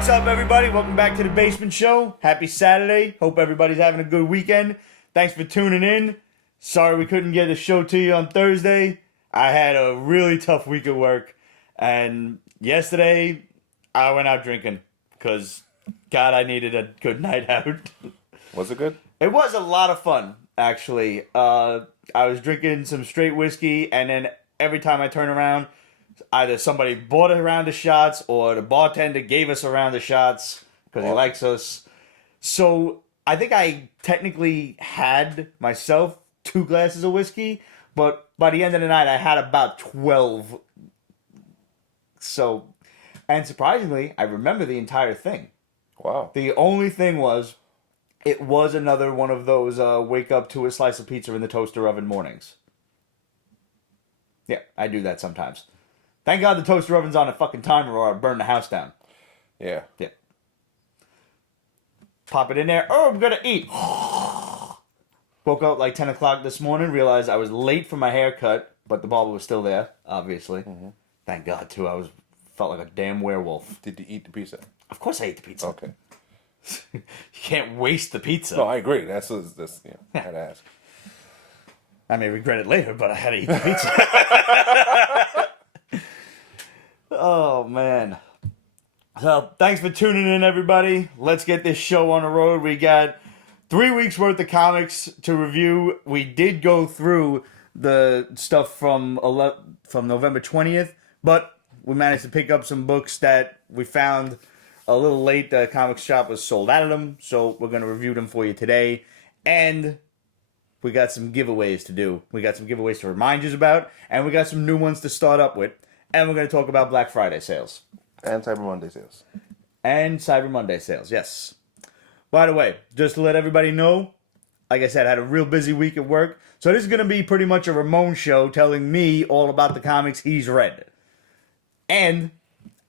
What's up, everybody? Welcome back to the Basement Show. Happy Saturday. Hope everybody's having a good weekend. Thanks for tuning in. Sorry we couldn't get a show to you on Thursday. I had a really tough week at work. And yesterday, I went out drinking. Because, God, I needed a good night out. Was it good? It was a lot of fun, actually. I was drinking some straight whiskey, and then every time I turn around, either somebody bought a round of shots or the bartender gave us a round of shots because he likes us. So I think I technically had myself 2 glasses of whiskey, but by the end of the night I had about 12. So, and surprisingly, I remember the entire thing. Wow. The only thing was, it was another one of those wake up to a slice of pizza in the toaster oven mornings. Yeah, I do that sometimes. Thank God the toaster oven's on a fucking timer or I'll burn the house down. Yeah. Yeah. Pop it in there. Oh, I'm gonna eat. Woke up like 10 o'clock this morning, realized I was late for my haircut, but the barber was still there, obviously. Mm-hmm. Thank God, too. Felt like a damn werewolf. Did you eat the pizza? Of course I ate the pizza. Okay. You can't waste the pizza. No, I agree. That's yeah, I had to ask. I may regret it later, but I had to eat the pizza. Oh, man. So, thanks for tuning in, everybody. Let's get this show on the road. We got 3 weeks worth of comics to review. We did go through the stuff from November 20th, but we managed to pick up some books that we found a little late. The comic shop was sold out of them, so we're going to review them for you today. And we got some giveaways to do. We got some giveaways to remind you about, and we got some new ones to start up with. And we're going to talk about Black Friday sales. And Cyber Monday sales. And Cyber Monday sales, yes. By the way, just to let everybody know, like I said, I had a real busy week at work. So this is going to be pretty much a Ramon show telling me all about the comics he's read. And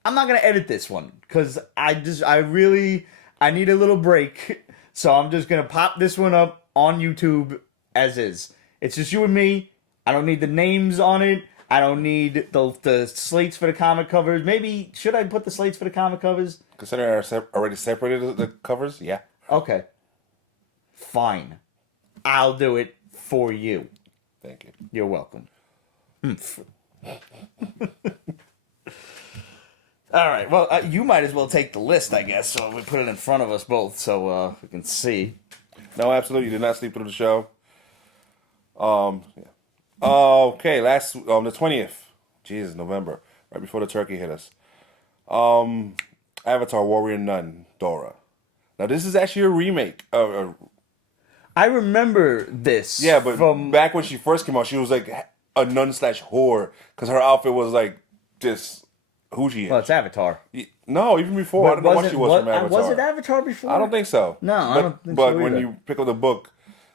I'm not going to edit this one because I need a little break. So I'm just going to pop this one up on YouTube as is. It's just you and me. I don't need the names on it. I don't need the slates for the comic covers. Maybe, should I put the slates for the comic covers? Considering I already separated the covers, yeah. Okay. Fine. I'll do it for you. Thank you. You're welcome. All right. Well, you might as well take the list, I guess. So we put it in front of us both so we can see. No, absolutely. You did not sleep through the show. Yeah. Okay, the 20th. Jesus, November. Right before the turkey hit us. Avatar Warrior Nun, Dora. Now, this is actually a remake. I remember this. Yeah, but back when she first came out, she was like a nun/whore. Because her outfit was like this hoochie. Well, it's Avatar. No, even before. I don't know what she was from Avatar. Was it Avatar before? I don't think so. No, I don't think so But either. when you pick up the book,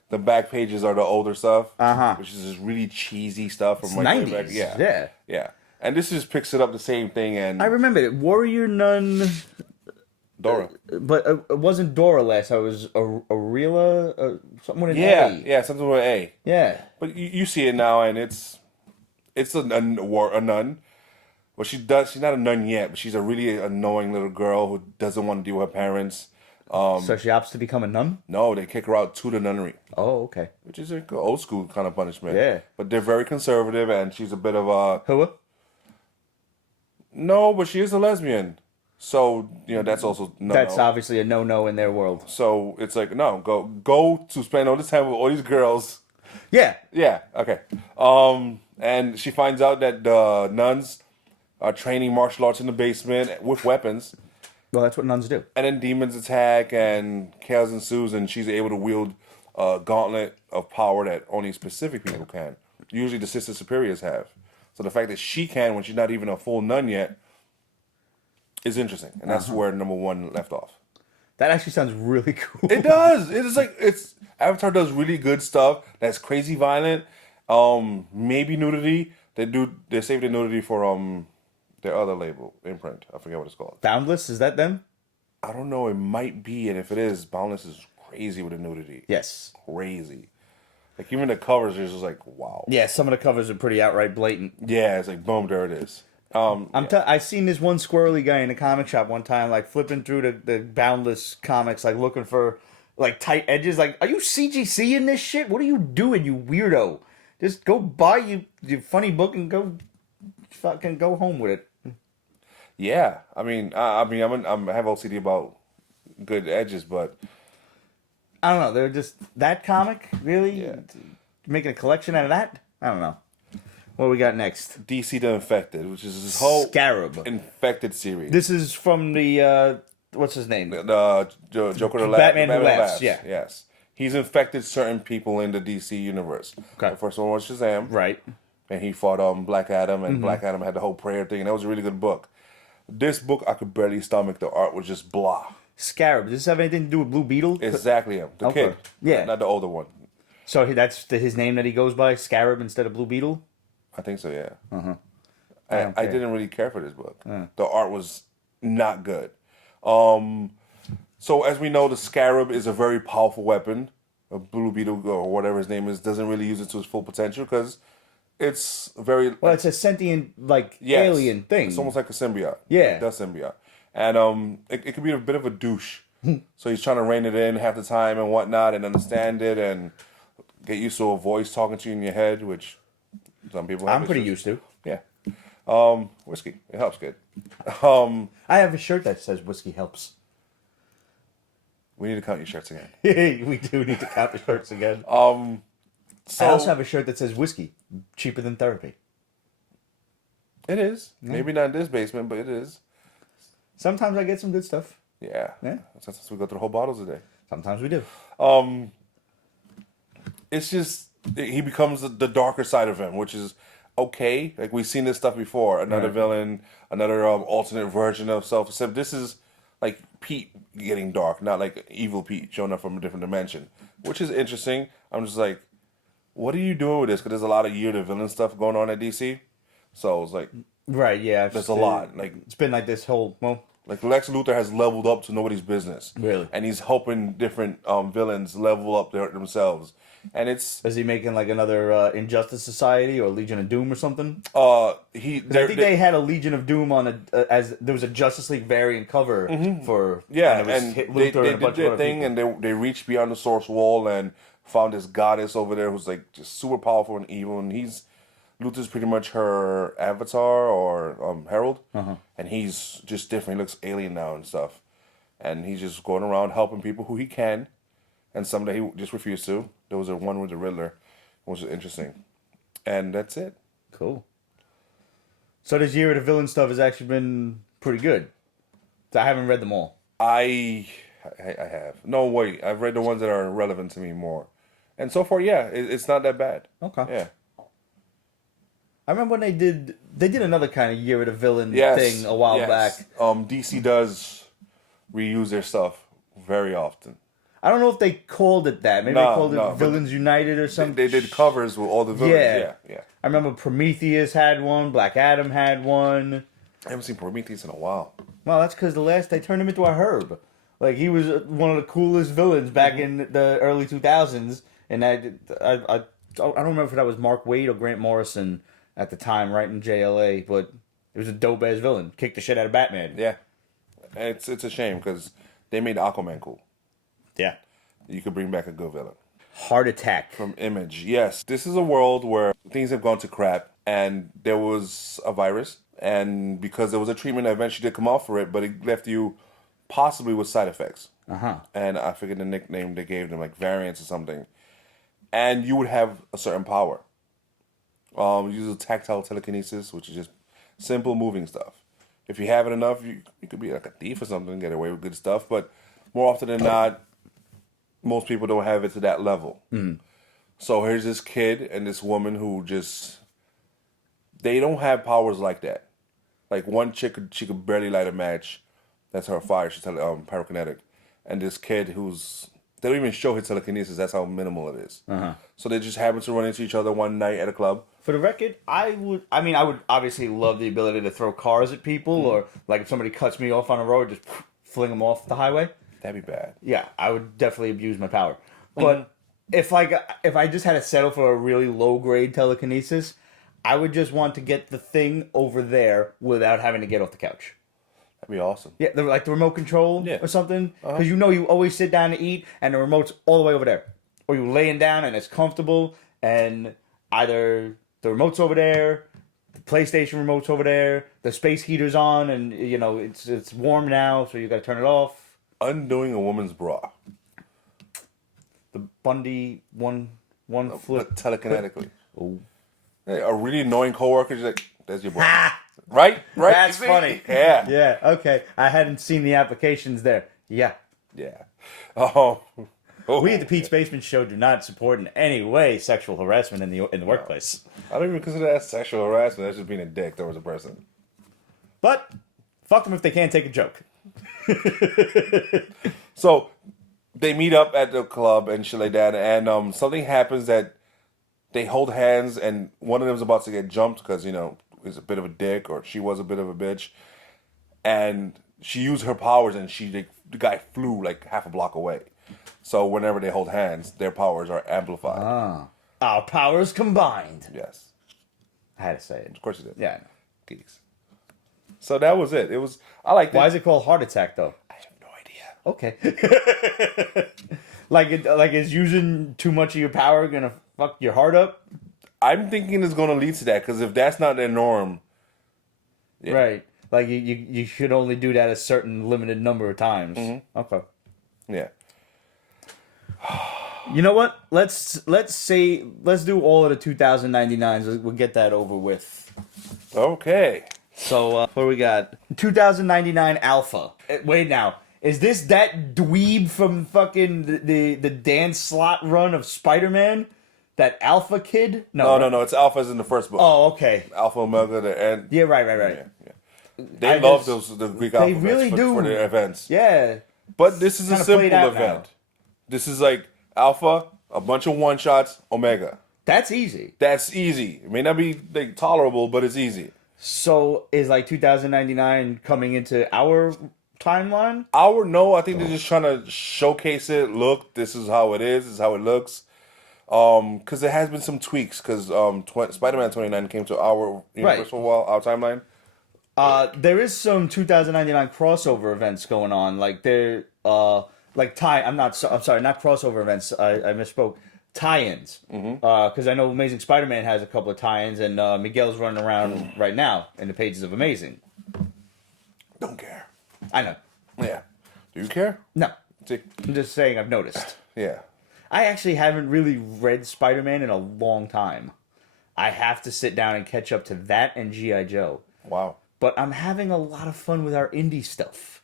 the back pages are the older stuff. Uh-huh. Which is this really cheesy stuff from It's like 90s. back. Yeah. Yeah. Yeah. And this just picks it up the same thing. And I remember it. Warrior Nun. Dora. But it wasn't Dora last. I was Aurela, something with an A. Yeah, something with an A. Yeah. But you see it now, and it's a nun. Well, she's not a nun yet, but she's a really annoying little girl who doesn't want to deal with her parents. So she opts to become a nun? No, they kick her out to the nunnery. Oh, okay. Which is an old school kind of punishment. Yeah. But they're very conservative, and she's a bit of a... Who? No, but she is a lesbian. So, that's also no. That's obviously a no-no in their world. So, it's like, no, go to spend all this time with all these girls. Yeah. Yeah, okay. And she finds out that the nuns are training martial arts in the basement with weapons. Well, that's what nuns do. And then demons attack and chaos ensues, and she's able to wield a gauntlet of power that only specific people can. Usually the sister superiors have. So the fact that she can when she's not even a full nun yet is interesting. And that's where number 1 left off. That actually sounds really cool. It does. It's Avatar does really good stuff that's crazy violent. Maybe nudity. They save the nudity for their other label, imprint. I forget what it's called. Boundless, is that them? I don't know. It might be, and if it is, Boundless is crazy with the nudity. Yes. Crazy. Like, even the covers are just like, wow. Yeah, some of the covers are pretty outright blatant. Yeah, it's like, boom, there it is. I seen this one squirrely guy in a comic shop one time, like flipping through the Boundless comics, like looking for like tight edges. Like, are you CGC in this shit? What are you doing, you weirdo? Just go buy your funny book and go fucking go home with it. Yeah, I mean, I have OCD about good edges, but I don't know. They're just that comic really Yeah. making a collection out of that. I don't know. What we got next? DC the Infected, which is this whole Scarab. Infected series. This is from the what's his name? The Joker, the Batman Who Batman Laughs, yeah. yes, he's infected certain people in the DC universe. Okay. The first one was Shazam, Right. and he fought Black Adam, and Black Adam had the whole prayer thing, and that was a really good book. This book I could barely stomach. The art was just blah. Scarab. Does this have anything to do with Blue Beetle? Exactly him, the Okay. kid, Yeah. not the older one. So that's his name that he goes by, Scarab instead of Blue Beetle. I think so, yeah. I I don't care. didn't really care for this book. The art was not good. So as we know, the Scarab is a very powerful weapon. A Blue Beetle or whatever his name is doesn't really use it to its full potential because it's very Well, it's a sentient yes, alien thing. It's almost like a symbiote. Yeah. The symbiote, and it could be a bit of a douche. So he's trying to rein it in half the time and whatnot, and understand it and get used to a voice talking to you in your head, which some people have. I'm pretty issues. used to. Yeah. Whiskey. It helps good. I have a shirt that says "Whiskey helps." We need to count your shirts again. We do need to count the shirts again. So I also have a shirt that says "Whiskey cheaper than therapy." it is. Maybe not in this basement, but it is. Sometimes I get some good stuff. Yeah. Yeah. Sometimes we go through the whole bottles a day. Sometimes we do. It's just he becomes the darker side of him, which is okay. Like we've seen this stuff before. Another Right. villain, another alternate version of self. Except this is like Pete getting dark, not like evil Pete showing up from a different dimension, which is interesting. I'm just like, what are you doing with this? Because there's a lot of year to villain stuff going on at DC. So it's like Right? Yeah. there's a lot. Like It's been like this whole Lex Luthor has leveled up to nobody's business. Really? And he's helping different villains level up themselves. And it's Is he making like another Injustice Society or Legion of Doom or something? he. 'Cause I think they had a Legion of Doom on as there was a Justice League variant cover for Yeah, and, it was and hit they Luthor and a did bunch of their other thing, people. and they reached beyond the source wall and found this goddess over there who's like just super powerful and evil, and Luthor's pretty much her avatar or Herald, and he's just different. He looks alien now and stuff, and he's just going around helping people who he can, and some that he just refused to. There was a one with the Riddler, which was interesting, and that's it. Cool. So this year of the villain stuff has actually been pretty good. So I haven't read them all. I have no way. I've read the ones that are relevant to me more, and so far, yeah, it's not that bad. Okay. Yeah. I remember when they did another kind of year of the villain Yes, thing a while yes. back. DC does reuse their stuff very often. I don't know if they called it that. Maybe No, they called it no, but Villains United or something. They did covers with all the villains. Yeah. Yeah. I remember Prometheus had one. Black Adam had one. I haven't seen Prometheus in a while. Well, that's because they turned him into a herb. Like he was one of the coolest villains back in the early 2000s, and I don't remember if that was Mark Waid or Grant Morrison at the time writing JLA, but it was a dope ass villain. Kicked the shit out of Batman. Yeah, it's a shame because they made Aquaman cool. Yeah. You could bring back a good villain. Heart Attack. From Image, yes. This is a world where things have gone to crap, and there was a virus, and because there was a treatment that eventually did come out for it, but it left you possibly with side effects. And I forget the nickname they gave them, like variants or something. And you would have a certain power. Use tactile telekinesis, which is just simple moving stuff. If you have it enough, you could be like a thief or something, get away with good stuff. But more often than not, most people don't have it to that level. So here's this kid and this woman who just, they don't have powers like that. Like one chick, she could barely light a match. That's her fire. She's pyrokinetic. And this kid they don't even show his telekinesis. That's how minimal it is. So they just happen to run into each other one night at a club. For the record, I would obviously love the ability to throw cars at people, or like if somebody cuts me off on a road, just fling them off the highway. That'd be bad. Yeah, I would definitely abuse my power. But if I just had to settle for a really low grade telekinesis, I would just want to get the thing over there without having to get off the couch. That'd be awesome. Yeah, like the remote control or something. Because you always sit down to eat and the remote's all the way over there. Or you're laying down and it's comfortable and either the remote's over there, the PlayStation remote's over there, the space heater's on and, it's warm now, so you got to turn it off. Undoing a woman's bra. The Bundy one flip. Telekinetically. Oh. Hey, a really annoying coworker is like, there's your bra. Right? That's funny. Yeah. Yeah, okay. I hadn't seen the applications there. Yeah. Yeah. Oh. We at the Pete's Basement Show do not support in any way sexual harassment in the workplace. I don't even consider that sexual harassment. That's just being a dick towards a person. But fuck them if they can't take a joke. So they meet up at the club and shit like that, and something happens that they hold hands, and one of them's about to get jumped because he's a bit of a dick, or she was a bit of a bitch, and she used her powers, and the guy flew like half a block away. So whenever they hold hands, their powers are amplified. Ah. Our powers combined. Yes. I had to say it. Of course you did. Yeah. Geeks. So that was it. I liked it. Why is it called heart attack though? I have no idea. Okay. like is using too much of your power gonna fuck your heart up? I'm thinking it's going to lead to that, because if that's not their norm... Yeah. Right. Like, you should only do that a certain limited number of times. Mm-hmm. Okay. Yeah. You know what? Let's do all of the 2099s. We'll get that over with. Okay. So, what do we got? 2099 Alpha. Wait now. Is this that dweeb from fucking the dance slot run of Spider-Man? That Alpha kid? No. It's Alpha's in the first book. Oh, okay. Alpha, Omega, and... Yeah, right. Yeah. They love the Greek alphabets really do. For their events. Yeah. But this is a simple event. Now. This is like Alpha, a bunch of one-shots, Omega. That's easy. That's easy. It may not be like tolerable, but it's easy. So is like 2099 coming into our timeline? No, I think they're just trying to showcase it. Look, this is how it is. This is how it looks. Because there has been some tweaks. Because Spider-Man 29 came to our universe for a while, our timeline. There is some 2099 crossover events going on. Like I'm sorry, not crossover events. I misspoke. Tie-ins. Because I know Amazing Spider-Man has a couple of tie-ins, and Miguel's running around right now in the pages of Amazing. Don't care. I know. Yeah. Do you care? No. See? I'm just saying I've noticed. Yeah. I actually haven't really read Spider-Man in a long time. I have to sit down and catch up to that and G.I. Joe. Wow. But I'm having a lot of fun with our indie stuff.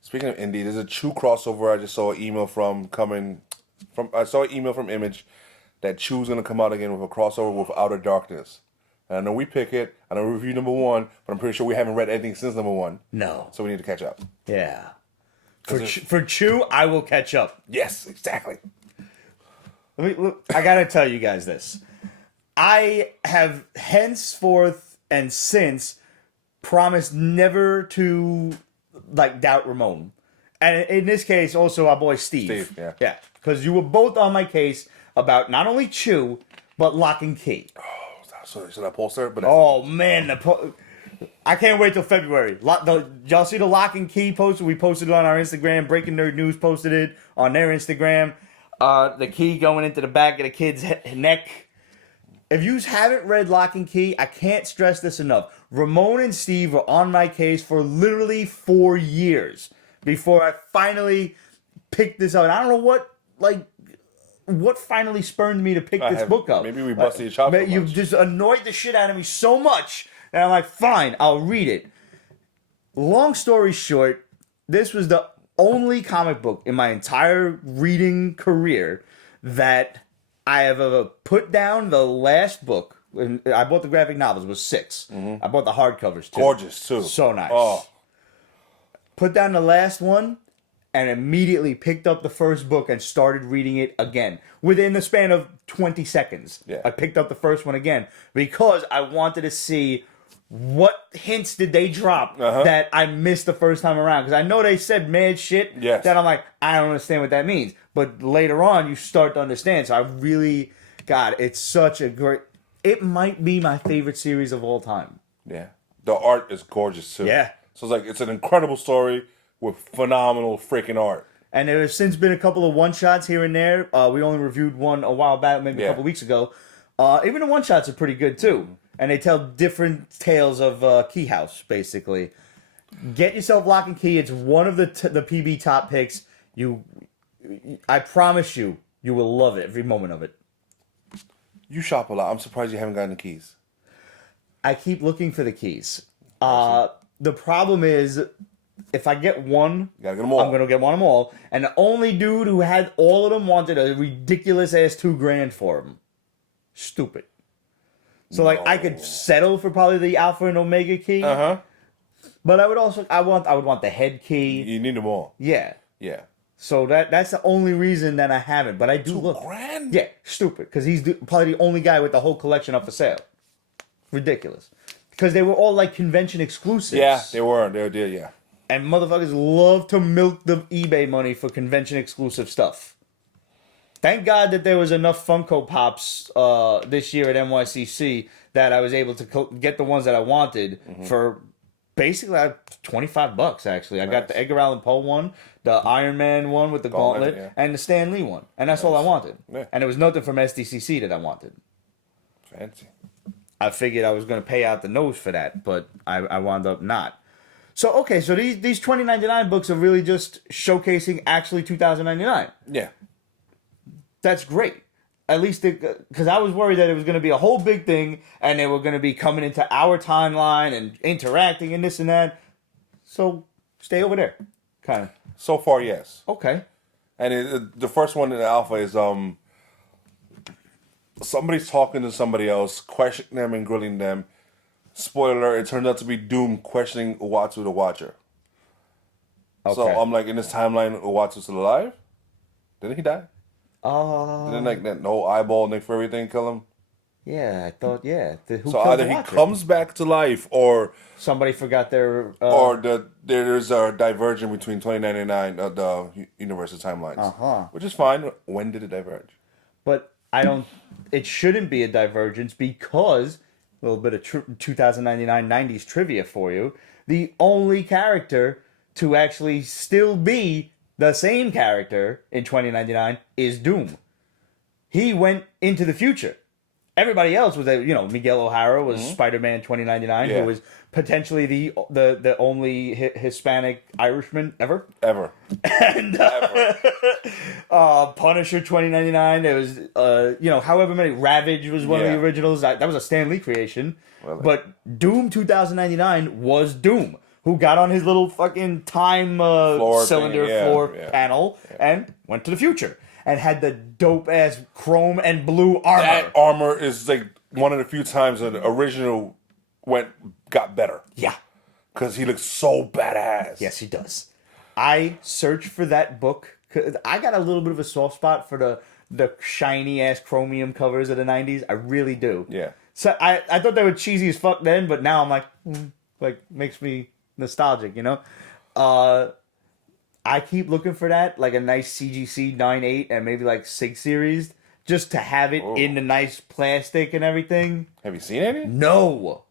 Speaking of indie, there's a Chew crossover. I just saw an email from Image that Chew's going to come out again with a crossover with Outer Darkness. And I know we pick it. I know we review number 1, but I'm pretty sure we haven't read anything since number 1. No. So we need to catch up. Yeah. For Chew, I will catch up. Yes, exactly. Look, I gotta tell you guys this. I have henceforth and since promised never to doubt Ramon, and in this case also our boy Steve. Yeah, because you were both on my case about not only Chew but Locke Key. Oh, so that poster? But man, I can't wait till February. Y'all see the Locke Key poster? We posted it on our Instagram. Breaking Nerd News posted it on their Instagram. The key going into the back of the kid's neck. If you haven't read Locke Key, I can't stress this enough. Ramon and Steve were on my case for literally 4 years before I finally picked this up. And I don't know what finally spurred me to pick this book up. Maybe we busted your chops. You've just annoyed the shit out of me so much. And I'm like, fine, I'll read it. Long story short, this was the only comic book in my entire reading career that I have ever put down. The last book, I bought the graphic novels, it was 6. Mm-hmm. I bought the hardcovers too. Gorgeous too. So nice. Oh. Put down the last one and immediately picked up the first book and started reading it again. Within the span of 20 seconds, I picked up the first one again because I wanted to see what hints did they drop that I missed the first time around? Because I know they said mad shit that I'm like, I don't understand what that means. But later on, you start to understand. So I really, God, it's such a great... it might be my favorite series of all time. Yeah. The art is gorgeous too. Yeah. So it's an incredible story with phenomenal freaking art. And there has since been a couple of one-shots here and there. We only reviewed one a while back, maybe a couple weeks ago. Even the one-shots are pretty good, too. And they tell different tales of Key House, basically. Get yourself Locke Key. It's one of the PB top picks. I promise you, you will love it every moment of it. You shop a lot. I'm surprised you haven't gotten the keys. I keep looking for the keys. The problem is, if I get one, you gotta get them all. I'm going to get one of them all. And the only dude who had all of them wanted a ridiculous-ass $2,000 for them. Stupid. So, I could settle for probably the Alpha and Omega key. Uh-huh. But I would want the head key. You need them all. Yeah. Yeah. So that's the only reason that I haven't. But I do look. $2,000? Yeah, stupid. Because he's probably the only guy with the whole collection up for sale. Ridiculous. Because they were all like convention exclusives. Yeah, they were. They did, yeah. And motherfuckers love to milk the eBay money for convention exclusive stuff. Thank God that there was enough Funko Pops this year at NYCC that I was able to get the ones that I wanted for basically $25. Actually, I got the Edgar Allan Poe one, the Iron Man one with the gauntlet, and the Stan Lee one, and that's all I wanted. Yeah. And it was nothing from SDCC that I wanted. Fancy. I figured I was going to pay out the nose for that, but I wound up not. So these 2099 books are really just showcasing actually 2099. Yeah. That's great. At least because I was worried that it was going to be a whole big thing and they were going to be coming into our timeline and interacting and this and that. So stay over there, kind of. So far, yes. Okay. And the first one in the alpha is somebody's talking to somebody else, questioning them and grilling them. Spoiler alert, it turns out to be Doom questioning Uatu the Watcher. Okay. So I'm like, in this timeline, Uatu's still alive? Didn't he die? Didn't that whole eyeball Nick Fury thing kill him? Yeah, I thought, yeah. So either he comes back to life or... somebody forgot their... or there's a divergence between 2099, the universal timelines. Which is fine. When did it diverge? But it shouldn't be a divergence because... a little bit of 2099 90s trivia for you. The only character to actually still be the same character in 2099 is Doom. He went into the future. Everybody else was, Miguel O'Hara was Spider-Man 2099, who was potentially the only Hispanic Irishman ever. And Punisher 2099. There was, however many. Ravage was one of the originals. That was a Stan Lee creation. Really? But Doom 2099 was Doom, who got on his little fucking time floor panel and went to the future. And had the dope-ass chrome and blue armor. That armor is like one of the few times that the original got better. Yeah. Because he looks so badass. Yes, he does. I searched for that book. I got a little bit of a soft spot for the shiny-ass chromium covers of the 90s. I really do. Yeah. So I thought they were cheesy as fuck then, but now I'm like, makes me nostalgic, I keep looking for that, like a nice CGC 9.8 and maybe like 6 series, just to have it in the nice plastic and everything. Have you seen any? No.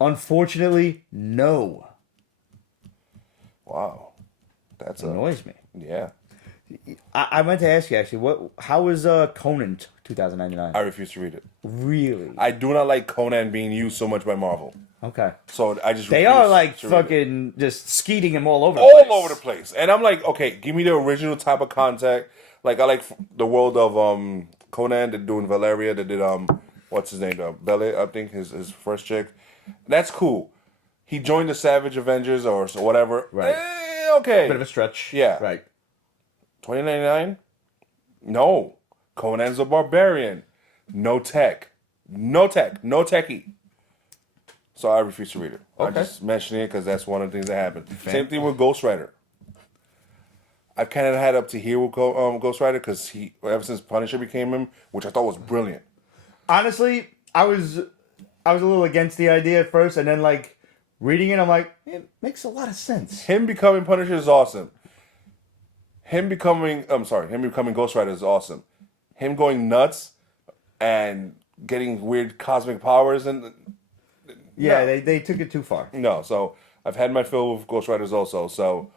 Unfortunately, no. Wow. That annoys me. Yeah. I meant to ask you, actually, how is Conan 2099? I refuse to read it. Really? I do not like Conan being used so much by Marvel. Okay. So I just they are like fucking just skeeting him all over the place. All over the place. And I'm like, okay, give me the original type of contact. Like I like the world of Conan. They're doing Valeria. They did what's his name? Bella, I think his first chick. That's cool. He joined the Savage Avengers or so whatever. Right. Okay. Bit of a stretch. Yeah. Right. 2099? No. Conan's a barbarian. No tech. No techie. So I refuse to read it. Okay. I just mention it because that's one of the things that happened. Same thing with Ghost Rider. I kind of had up to here with Ghost Rider because ever since Punisher became him, which I thought was brilliant. Honestly, I was a little against the idea at first, and then like reading it, I'm like, it makes a lot of sense. Him becoming Punisher is awesome. Him becoming Ghost Rider is awesome. Him going nuts and getting weird cosmic powers and Yeah, no. they took it too far. No, so I've had my fill with Ghost Riders also. So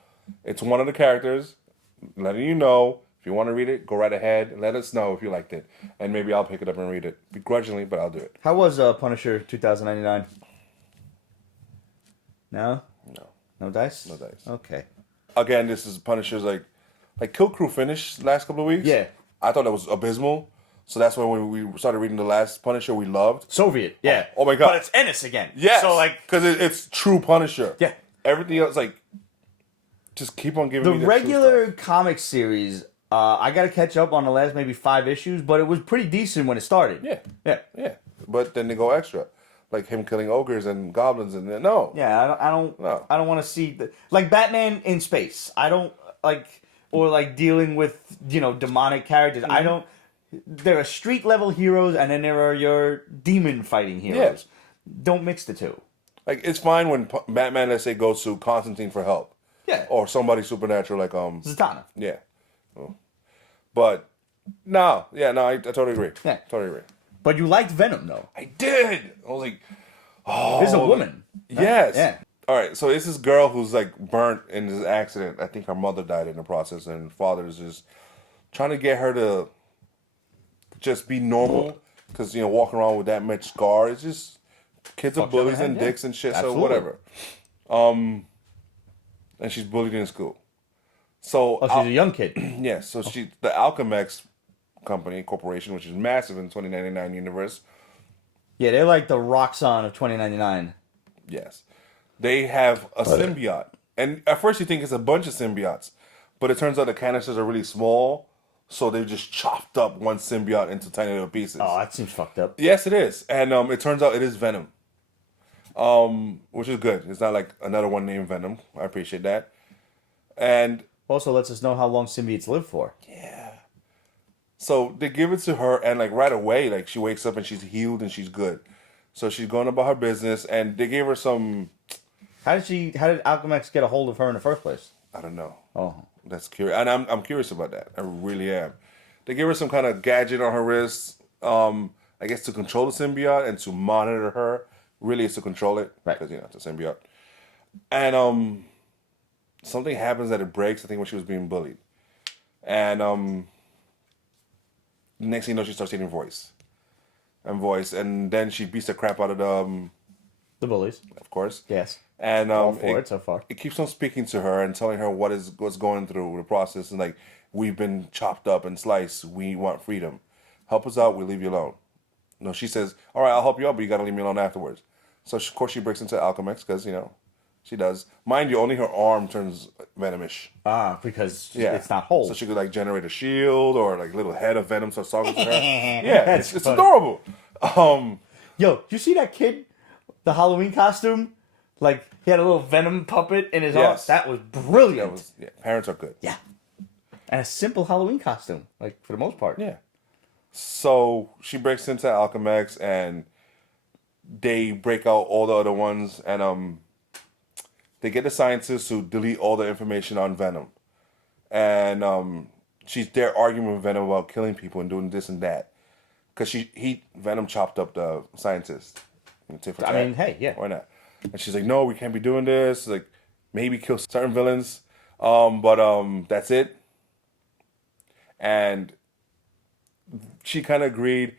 it's one of the characters. Letting you know if you want to read it, go right ahead. Let us know if you liked it, and maybe I'll pick it up and read it begrudgingly, but I'll do it. How was Punisher 2099? No, No, no dice. no dice. Okay. Again, this is Punisher's like Kill Crew finished last couple of weeks. Yeah. I thought that was abysmal. So that's when we started reading the last Punisher we loved. Soviet. Yeah. Oh my God. But it's Ennis again. Yes. So like, because it's true Punisher. Yeah. Everything else just keep on giving me the the regular comic series, I got to catch up on the last maybe 5 issues, but it was pretty decent when it started. Yeah. Yeah. Yeah. But then they go extra. Like him killing ogres and goblins and no. Yeah, No. I don't want to see like Batman in space. I don't like or like dealing with, demonic characters. I don't. There are street level heroes, and then there are your demon fighting heroes. Don't mix the two. Like it's fine when Batman, let's say, goes to Constantine for help. Yeah. Or somebody supernatural like Zatanna. Yeah. But no, I totally agree. Yeah. Totally agree. But you liked Venom though. I did. I was like, oh, This is a woman. Yes. Yeah. All right. So it's this girl who's like burnt in this accident. I think her mother died in the process, and father's just trying to get her to just be normal because walking around with that much scar, it's just kids are bullies and dicks and shit. Absolutely. So whatever. And she's bullied in school. So Oh, she's a young kid. yeah. So the Alchemex corporation, which is massive in 2099 universe. Yeah, they're like the Roxxon of 2099. Yes. They have a symbiote. And at first you think it's a bunch of symbiotes. But it turns out the canisters are really small. So they just chopped up one symbiote into tiny little pieces. Oh, that seems fucked up. Yes, it is. And it turns out it is Venom. Which is good. It's not like another one named Venom. I appreciate that. And Also lets us know how long symbiotes live for. yeah. So they give it to her, and like right away, like she wakes up and she's healed and she's good. So she's going about her business, and they gave her some. How did Alchemex get a hold of her in the first place? I don't know. Oh. That's curious, and I'm curious about that. I really am. They gave her some kind of gadget on her wrist, I guess to control the symbiote and to monitor her. Really, it's to control it, right? Because it's a symbiote. And something happens that it breaks. I think when she was being bullied, and next thing you know, she starts hearing voice, and then she beats the crap out of the bullies, of course. Yes. And all for it so far. It keeps on speaking to her and telling her what's going through the process, and like, we've been chopped up and sliced. We want freedom. Help us out. We'll leave you alone. No, she says, all right, I'll help you out, but you got to leave me alone afterwards. So of course she breaks into Alchemex because she does. Mind you, only her arm turns venomish. Because it's not whole. So she could like generate a shield or like little head of venom starts talking to her. Yeah, it's adorable. Yo, you see that kid? The Halloween costume? Like, he had a little Venom puppet in his arm. That was brilliant. Parents are good. Yeah. And a simple Halloween costume, like, for the most part. Yeah. So she breaks into Alchemex, and they break out all the other ones, and they get the scientists to delete all the information on Venom. And she's there arguing with Venom about killing people and doing this and that. Because Venom chopped up the scientist. I mean, hey, yeah. Why not? And she's like, no, we can't be doing this. Like, maybe kill certain villains. But that's it. And she kind of agreed.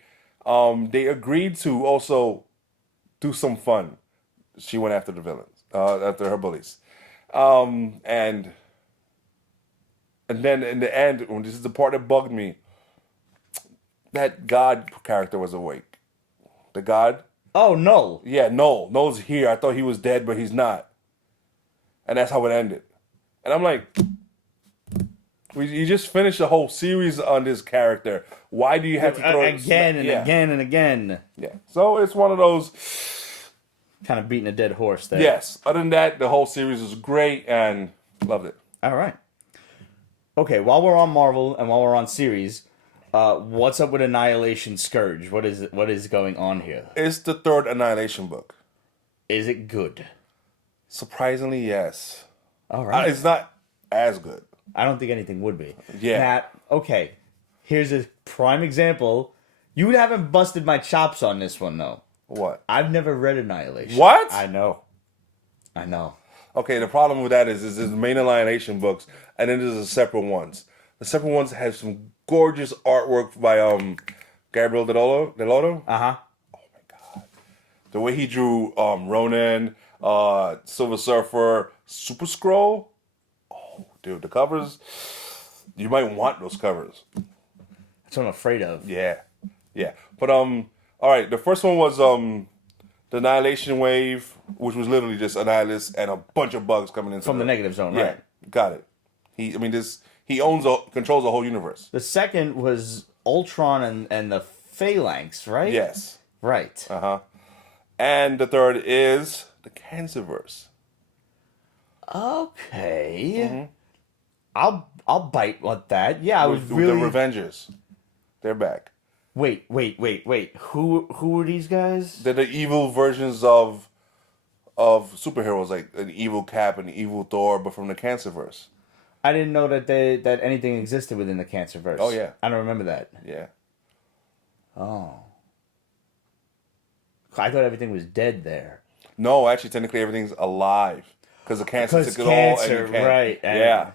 They agreed to also do some fun. She went after the villains, after her bullies. And then in the end, when this is the part that bugged me, that God character was awake. The God. Oh, no. Yeah, Null. Null's here. I thought he was dead, but he's not. And that's how it ended. And I'm like, you just finished the whole series on this character. Why do you have to throw it again and again and again? Yeah. So it's one of those. Kind of beating a dead horse there. Yes. Other than that, the whole series was great and loved it. All right. Okay, while we're on Marvel and while we're on series, what's up with Annihilation Scourge? What is going on here? It's the third Annihilation book. Is it good? Surprisingly, yes. All right. It's not as good. I don't think anything would be. Yeah. Matt, okay. Here's a prime example. You haven't busted my chops on this one, though. What? I've never read Annihilation. What? I know. Okay, the problem with that is there's main Annihilation books, and then there's the separate ones. The separate ones have some gorgeous artwork by Gabriel Delotto. Uh-huh. Oh my god, the way he drew Ronan, Silver Surfer, Super Scroll. Oh, dude, the covers. You might want those covers. That's what I'm afraid of. Yeah. But all right. The first one was the Annihilation Wave, which was literally just Annihilus and a bunch of bugs coming in From the negative zone, yeah, right? Got it. He controls the whole universe. The second was Ultron and the Phalanx, right? Yes. Right. And the third is the Cancerverse. Okay. I'll bite with that. Yeah, I was With really. the Revengers. They're back. Wait. Who are these guys? They're the evil versions of superheroes, like an evil Cap and an evil Thor, but from the Cancerverse. I didn't know that anything existed within the Cancerverse. Oh, yeah. I don't remember that. Yeah. Oh. I thought everything was dead there. No, actually, technically everything's alive because the cancer took it all. And you can't, right? Yeah.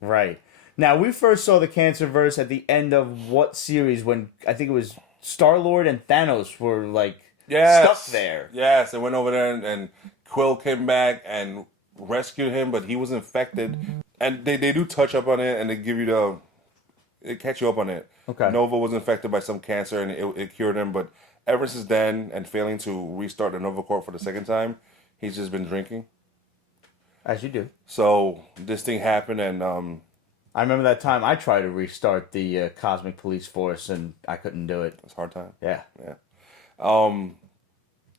Right. Now, we first saw the Cancerverse at the end of what series when I think it was Star-Lord and Thanos were like stuck there. Yes, they went over there and Quill came back and rescued him, but he was infected. And they do touch up on it and they give you they catch you up on it. Okay. Nova was infected by some cancer and it cured him, but ever since then and failing to restart the Nova Corps for the second time, he's just been drinking. As you do. So this thing happened and I remember that time I tried to restart the Cosmic Police Force and I couldn't do it. it's a hard time. Yeah.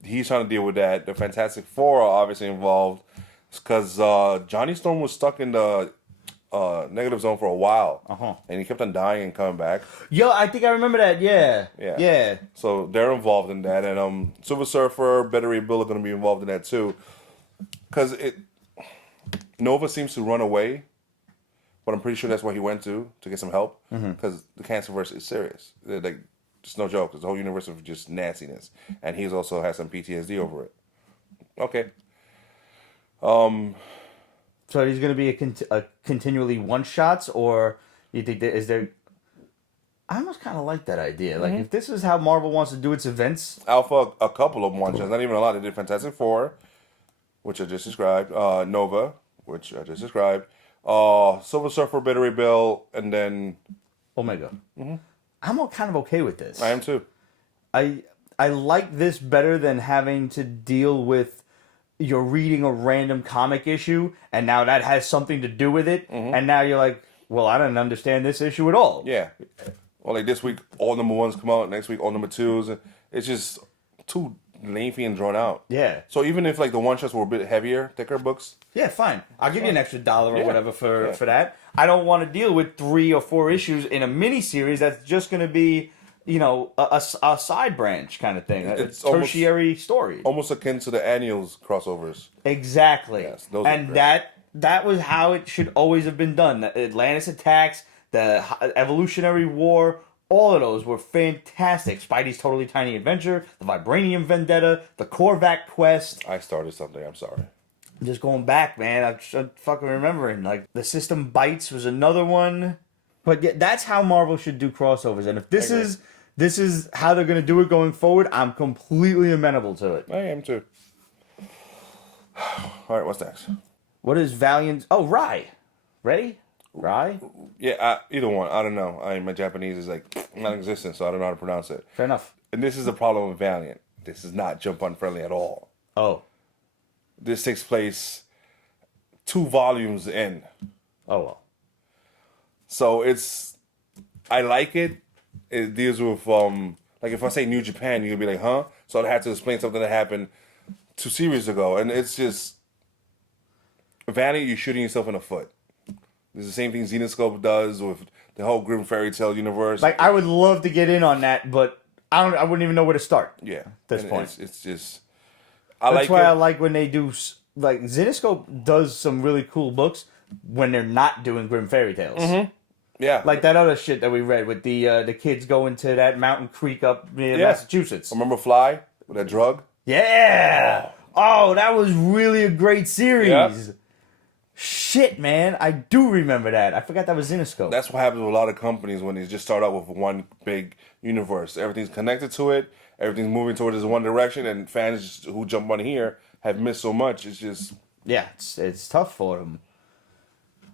He's trying to deal with that. The Fantastic Four are obviously involved because Johnny Storm was stuck in the negative zone for a while, and he kept on dying and coming back. Yo, I think I remember that. Yeah. So they're involved in that, and Silver Surfer, Better Ray Bill are going to be involved in that too, because Nova seems to run away, but I'm pretty sure that's why he went to get some help, because the Cancerverse is serious. Like, it's no joke. It's a whole universe of just nastiness, and he's also has some PTSD over it. Okay. So he's going to be a continually one-shots, or you think is there... I almost kind of like that idea. Like, if this is how Marvel wants to do its events... Alpha, a couple of one-shots, not even a lot. They did Fantastic Four, which I just described. Nova, which I just described. Silver Surfer, Better Ray Bill, and then... Omega. I'm kind of okay with this. I am too. I like this better than having to deal with you're reading a random comic issue and now that has something to do with it, and now you're like, well, I didn't understand this issue at all. Yeah. Well, like this week, all number ones come out. Next week, all number twos. And it's just too lengthy and drawn out. Yeah. So even if like the one shots were a bit heavier, thicker books. Yeah, fine. I'll give you an extra $1 or whatever for that. I don't want to deal with 3 or 4 issues in a mini series that's just going to be, a side branch kind of thing. It's a tertiary story. Almost akin to the annuals crossovers. Exactly. Yes, those and that was how it should always have been done. The Atlantis attacks, the Evolutionary War, all of those were fantastic. Spidey's Totally Tiny Adventure, the Vibranium Vendetta, the Korvac Quest. I started something. I'm sorry. Just going back, man, I'm fucking remembering. Like, The System Bites was another one. But yeah, that's how Marvel should do crossovers. And if this is how they're gonna do it going forward, I'm completely amenable to it. I am too. All right, what's next? What is Valiant? Oh, Rai. Ready? Rai? Yeah, either one. I don't know. My Japanese is like non-existent, so I don't know how to pronounce it. Fair enough. And this is the problem with Valiant. This is not Jump On friendly at all. Oh. This takes place 2 volumes in. Oh, well. So I like it. It deals with, like if I say New Japan, you'll be like, huh? So I had to explain something that happened 2 series ago. And it's just, Valiant, you're shooting yourself in the foot. It's the same thing Xenoscope does with the whole Grim Fairy Tale universe. Like, I would love to get in on that, but I wouldn't even know where to start. Yeah. At this point. It's just, That's why I like when they do, like, Xenoscope does some really cool books when they're not doing Grim Fairy Tales. Yeah. Like that other shit that we read with the kids going to that mountain creek up near Massachusetts. Remember Fly with that drug? Yeah. Oh, that was really a great series. Yep. Shit, man, I do remember that. I forgot that was Interscope. That's what happens with a lot of companies when they just start out with one big universe. Everything's connected to it. Everything's moving towards this one direction, and fans who jump on here have missed so much. It's just it's tough for them.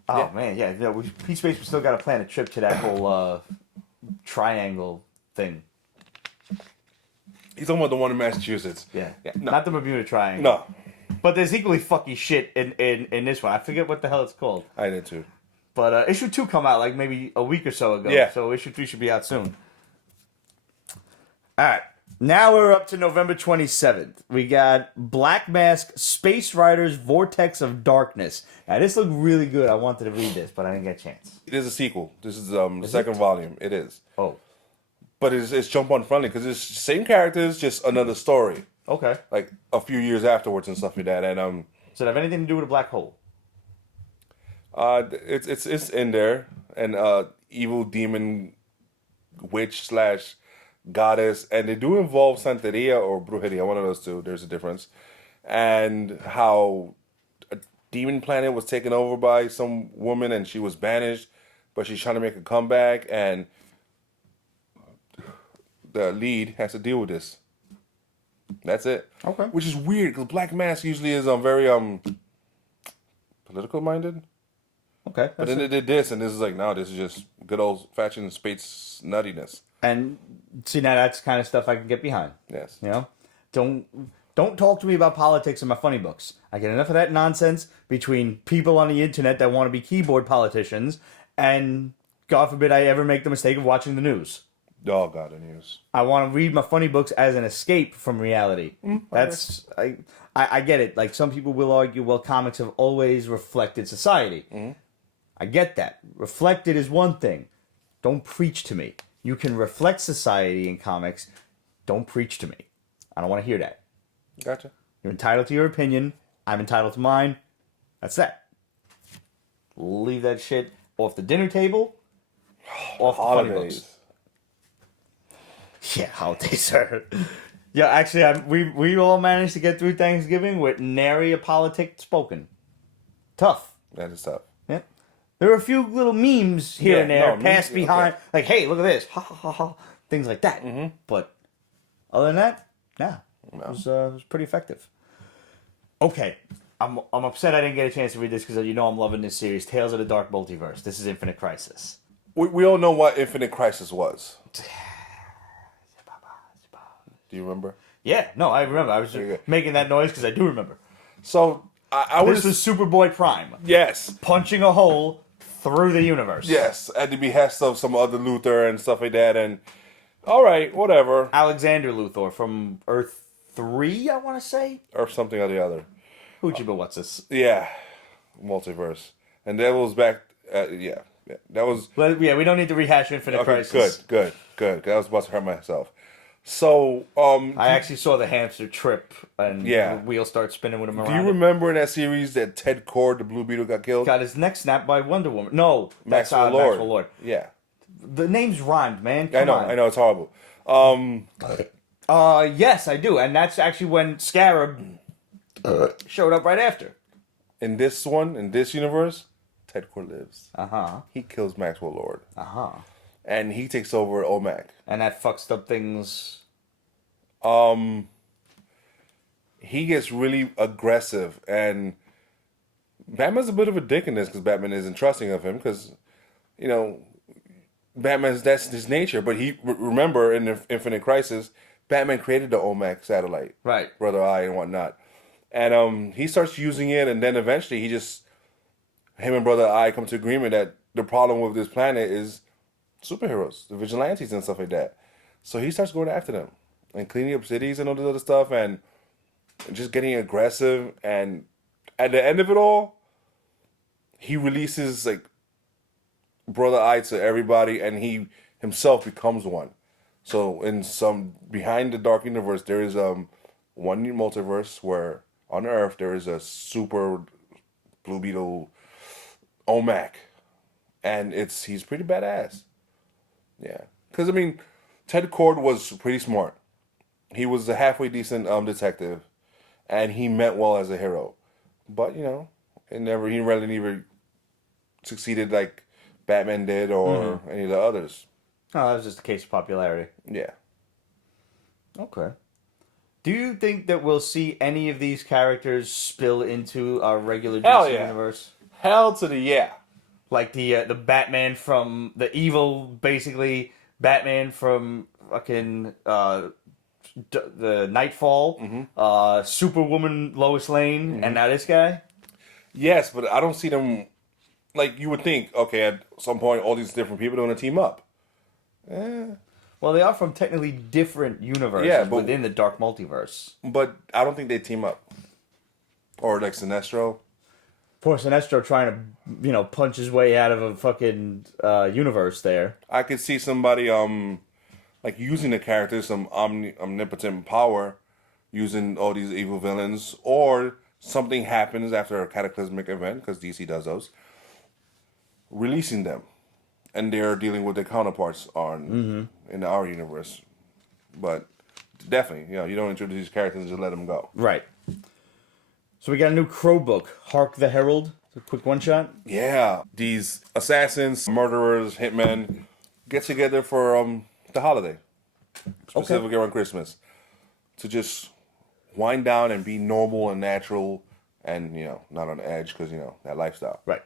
Oh man, yeah. Peace Space, we still got to plan a trip to that whole triangle thing. He's talking about the one in Massachusetts. Yeah. No. Not the Bermuda Triangle. No, But there's equally fucky shit in this one. I forget what the hell it's called. I did too. But issue 2 come out like maybe a week or so ago. Yeah. So issue 3 should be out soon. All right. Now we're up to November 27th. We got Black Mask Space Riders Vortex of Darkness. Now, this looked really good. I wanted to read this, but I didn't get a chance. It is a sequel. This is the second volume. It is. Oh. But it's jump on friendly because it's same characters, just another story. Okay. Like a few years afterwards and stuff like that. And Does it have anything to do with a black hole? it's in there, and evil demon witch / goddess, and they do involve Santeria or Brujeria, one of those two. There's a difference, and how a demon planet was taken over by some woman, and she was banished, but she's trying to make a comeback, and the lead has to deal with this. That's it. Okay. Which is weird because Black Mask usually is very political minded. Okay. But then they did this, and this is like, no, this is just good old fashioned space nuttiness. And see, now that's the kind of stuff I can get behind. Yes. You know? Don't talk to me about politics in my funny books. I get enough of that nonsense between people on the internet that want to be keyboard politicians, and God forbid I ever make the mistake of watching the news. Oh, God, the news. I want to read my funny books as an escape from reality. I get it. Like, some people will argue, well, comics have always reflected society. Mm-hmm. I get that. Reflected is one thing. Don't preach to me. You can reflect society in comics. Don't preach to me. I don't want to hear that. Gotcha. You're entitled to your opinion. I'm entitled to mine. That's that. Leave that shit off the dinner table. Off the funny books. Yeah, holidays, sir. Yeah, actually, we all managed to get through Thanksgiving with nary a politic spoken. Tough. That is tough. Yeah. There were a few little memes here and there, passed behind, okay. like, hey, look at this, ha ha ha ha, things like that. Mm-hmm. But other than that, no. It was pretty effective. Okay, I'm upset I didn't get a chance to read this because you know I'm loving this series, Tales of the Dark Multiverse. This is Infinite Crisis. We all know what Infinite Crisis was. Do you remember? Yeah, no, I remember. I was making that noise because I do remember. So I was. This was Superboy Prime. Yes. Punching a hole through the universe. Yes, at the behest of some other Luthor and stuff like that. And all right, whatever. Alexander Luthor from Earth 3, I want to say, or something or the other. But what's this? Yeah, Multiverse, and that was back. Yeah, that was. But yeah, we don't need to rehash Infinite Crisis. Good. I was about to hurt myself. So, I actually saw the hamster trip and the wheel start spinning with him around. Do you remember in that series that Ted Cord, the Blue Beetle, got killed? Got his neck snapped by Wonder Woman. No, that's Maxwell Lord. Maxwell Lord. Yeah. The name's rhymed, man. I know, it's horrible. Yes, I do. And that's actually when Scarab showed up right after. In this universe, Ted Cord lives. Uh-huh. He kills Maxwell Lord. Uh-huh. And he takes over OMAC. And that fucks up things. He gets really aggressive, and Batman's a bit of a dick in this because Batman isn't trusting of him because, you know, that's his nature. But remember in the Infinite Crisis, Batman created the OMAC satellite, right? Brother Eye and whatnot, and he starts using it, and then eventually him and Brother Eye come to agreement that the problem with this planet is superheroes, the vigilantes and stuff like that. So he starts going after them and cleaning up cities and all this other stuff and just getting aggressive. And at the end of it all, he releases like Brother Eye to everybody, and he himself becomes one. So in some behind the Dark Universe, there is one multiverse where on Earth there is a super Blue Beetle OMAC. and he's pretty badass. Yeah, because I mean, Ted Kord was pretty smart. He was a halfway decent detective, and he meant well as a hero. But he really never succeeded like Batman did or any of the others. Oh, that was just a case of popularity. Yeah. Okay. Do you think that we'll see any of these characters spill into our regular Hell DC yeah. universe? Hell to the yeah. Like the Batman from the evil, basically Batman from fucking the Nightfall, Superwoman Lois Lane, and now this guy. Yes, but I don't see them like you would think. Okay, at some point, all these different people are going to team up. Well, they are from technically different universes within the Dark Multiverse. But I don't think they team up. Or like Sinestro. Poor Sinestro trying to, punch his way out of a fucking universe there. I could see somebody like using the character, some omnipotent power, using all these evil villains, or something happens after a cataclysmic event, because DC does those, releasing them, and they're dealing with their counterparts in our universe. But definitely, you don't introduce these characters and just let them go. Right. So we got a new Crow book, Hark the Herald. It's a quick one shot. Yeah, these assassins, murderers, hitmen get together for the holiday, specifically around Christmas, to just wind down and be normal and natural, and not on edge because that lifestyle. Right.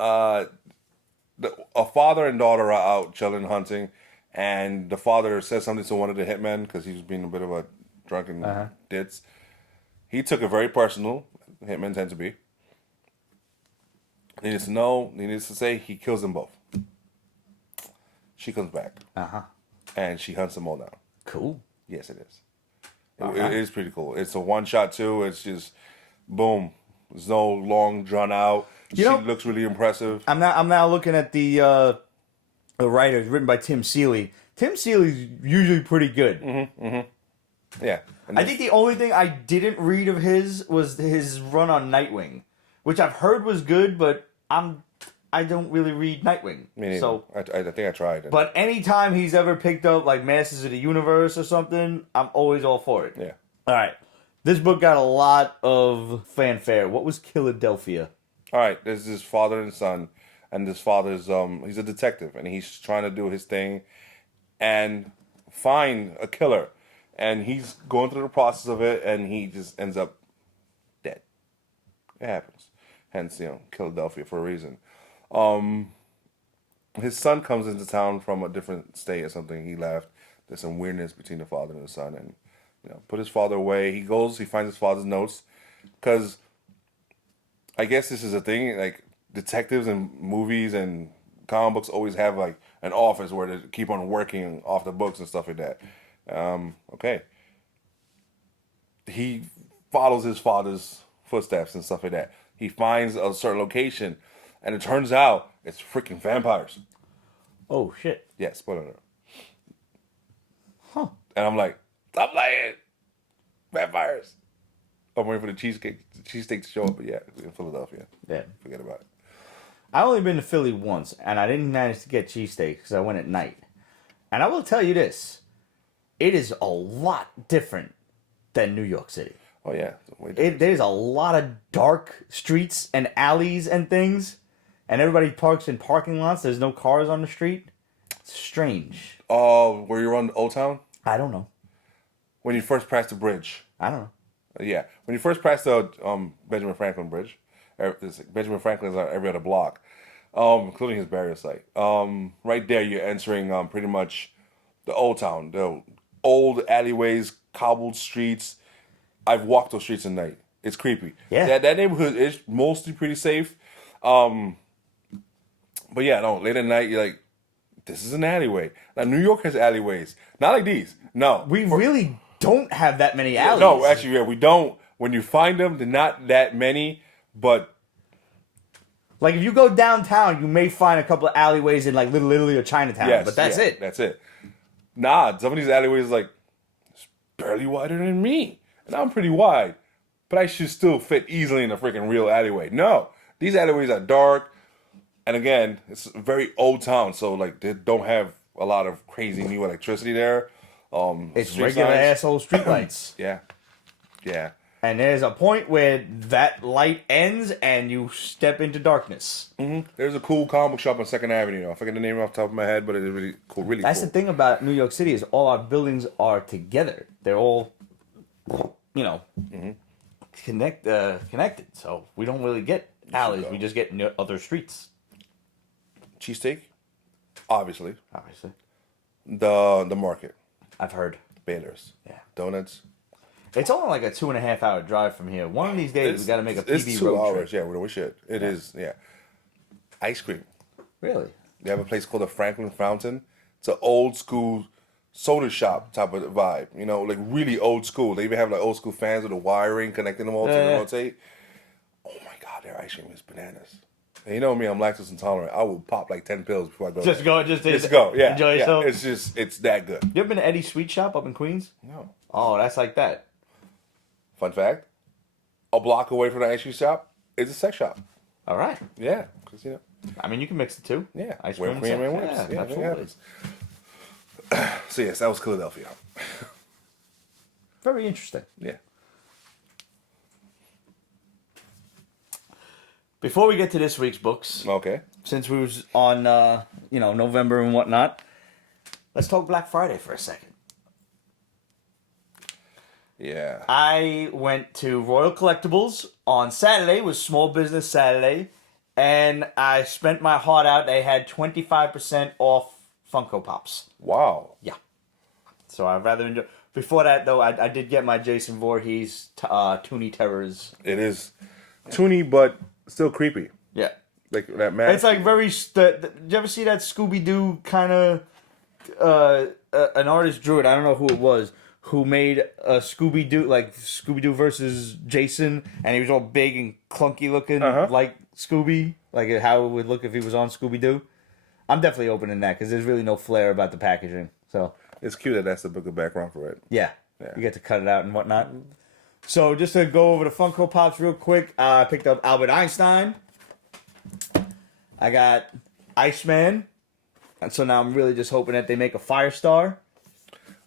A father and daughter are out chilling hunting, and the father says something to one of the hitmen because he's being a bit of a drunken ditz. He took it very personal. Hitmen tend to be. Needless to know, needless to say, he kills them both. She comes back. And she hunts them all down. Cool. Yes, it is. It is pretty cool. It's a one shot too. It's just boom. There's no long drawn out. She looks really impressive. I'm now looking at the writers, written by Tim Seeley. Tim Seeley's usually pretty good. Yeah. I think the only thing I didn't read of his was his run on Nightwing, which I've heard was good, but I don't really read Nightwing. Me neither. So I think I tried. But anytime he's ever picked up like Masters of the Universe or something, I'm always all for it. Yeah. All right. This book got a lot of fanfare. What was Killadelphia? All right, there's this father and son, and this father's he's a detective, and he's trying to do his thing and find a killer, and he's going through the process of it, and he just ends up dead. It happens. Hence, Killadelphia for a reason. His son comes into town from a different state or something. He left. There's some weirdness between the father and the son, and put his father away. He finds his father's notes, because I guess this is a thing, like detectives and movies and comic books always have like an office where they keep on working off the books and stuff like that. Okay. He follows his father's footsteps and stuff like that. He finds a certain location, and it turns out it's freaking vampires. Oh, shit. Yeah, spoiler alert. Huh. And I'm like, stop lying. Vampires. I'm waiting for the cheesesteak to show up, but yeah, in Philadelphia. Yeah. Forget about it. I've only been to Philly once, and I didn't manage to get cheesesteak because I went at night. And I will tell you this. It is a lot different than New York City. Oh, yeah. There's a lot of dark streets and alleys and things, and everybody parks in parking lots. There's no cars on the street. It's strange. Oh, were you on Old Town? I don't know. When you first passed the bridge. I don't know. Yeah. When you first passed the Benjamin Franklin Bridge, Benjamin Franklin is on every other block, including his burial site. Right there, you're entering pretty much the Old Town. The old alleyways, cobbled streets. I've walked those streets at night. It's creepy. Yeah. That neighborhood is mostly pretty safe. But yeah, no, late at night, you're like, this is an alleyway. Now, New York has alleyways. Not like these. No. We really don't have that many alleys. No, actually, yeah, we don't. When you find them, they're not that many, but... Like, if you go downtown, you may find a couple of alleyways in, like, Little Italy or Chinatown, yes, but that's it. That's it. Nah, some of these alleyways, like, it's barely wider than me. And I'm pretty wide. But I should still fit easily in a freaking real alleyway. No. These alleyways are dark, and again, it's a very old town, so like they don't have a lot of crazy new electricity there. It's Street regular signs. asshole streetlights. Yeah, yeah. And there's a point where that light ends and you step into darkness. There's a cool comic book shop on Second Avenue. I forget the name off the top of my head, but it's really cool. Really That's cool. the thing about New York City is all our buildings are together. They're all, connected. So we don't really get alleys. We just get other streets. Cheesesteak, obviously. Obviously. The market. I've heard. Baylor's. Yeah. Donuts. It's only like a 2.5 hour drive from here. One of these days we got to make a PB It's 2 road hours. trip. Yeah, we should. It is. Yeah. Ice cream. Really? They have a place called the Franklin Fountain. It's an old school soda shop type of vibe. You know, like really old school. They even have like old school fans with the wiring connecting them all to the rotate. Oh my God, their ice cream is bananas. And you know me, I'm lactose intolerant. I will pop like 10 pills before I go. Just there. go. Just go. Yeah. Enjoy yourself. Yeah. It's that good. You ever been to Eddie's Sweet Shop up in Queens? No. Oh, that's like that. Fun fact: a block away from the ice cream shop is a sex shop. All right. Yeah, because I mean, you can mix the two. yeah, Ice whipped cream cream and sex. whips. Yeah, Yeah, that absolutely. happens. So yes, that was Killadelphia. Very interesting. Yeah. Before we get to this week's books, Okay. since we was on, November and whatnot, let's talk Black Friday for a second. Yeah. I went to Royal Collectibles on Saturday, was Small Business Saturday, and I spent my heart out. They had 25% off Funko Pops. Wow. Yeah. So I'd rather enjoy. Before that, though, I did get my Jason Voorhees Toonie Terrors. It is toony, but still creepy. Yeah. Like that mask. It's like very. Did you ever see that Scooby Doo kind of? An artist drew it. I don't know who it was. Who made a Scooby Doo, like Scooby Doo versus Jason, and he was all big and clunky looking, like Scooby, like how it would look if he was on Scooby Doo. I'm definitely opening that because there's really no flair about the packaging. So it's cute that that's the book of background for it. yeah, Yeah. you get to cut it out and whatnot. So just to go over the Funko Pops real quick, I picked up Albert Einstein. I got Iceman, and so now I'm really just hoping that they make a Firestar.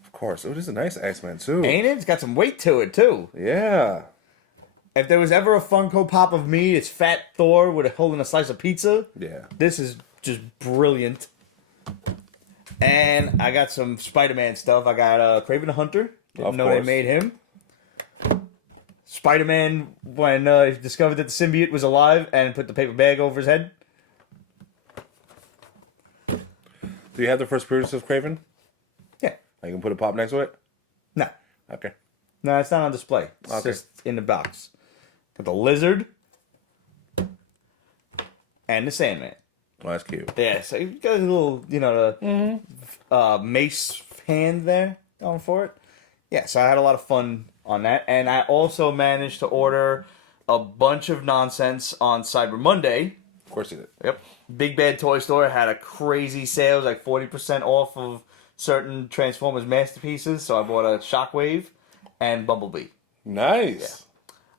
Of course. Oh, this is a nice Iceman too. Ain't it? It's got some weight to it too. Yeah. If there was ever a Funko Pop of me, it's Fat Thor with holding a slice of pizza. Yeah. This is just brilliant. And I got some Spider-Man stuff. I got Kraven the Hunter. Didn't know they made him. Spider-Man, when he discovered that the symbiote was alive and put the paper bag over his head. Do you have the first appearance of Craven? Yeah. I can put a pop next to it? No. Okay. No, it's not on display. It's just in the box. Got the Lizard. And the Sandman. Oh, that's cute. Yeah, so you got a little, mace hand there going for it. Yeah, so I had a lot of fun on that. And I also managed to order a bunch of nonsense on Cyber Monday. Of course you did. Yep. Big Bad Toy Store had a crazy sale, like 40% off of certain Transformers masterpieces. So I bought a Shockwave and Bumblebee. Nice.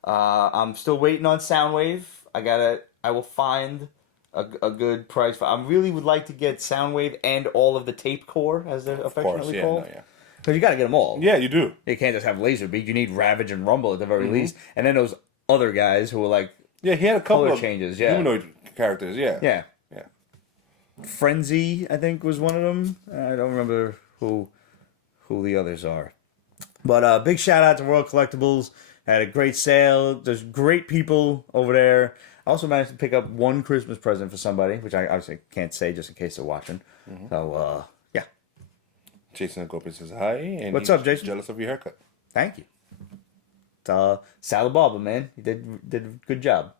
Yeah. I'm still waiting on Soundwave. I will find a good price for. I really would like to get Soundwave and all of the tape core, as they're affectionately called. Yeah. Because you got to get them all. Yeah, you do. You can't just have Laserbeak. You need Ravage and Rumble at the very least. And then those other guys who are like Yeah, he had a couple color of changes. Yeah. humanoid characters. Yeah. Yeah. Yeah. Frenzy, I think, was one of them. I don't remember who the others are. But big shout out to World Collectibles. Had a great sale. There's great people over there. I also managed to pick up one Christmas present for somebody, which I obviously can't say just in case they're watching. So, yeah. Jason Gopi says hi. And What's he's up, Jason? Jealous of your haircut. Thank you. It's Sal Barber, man. He did a good job.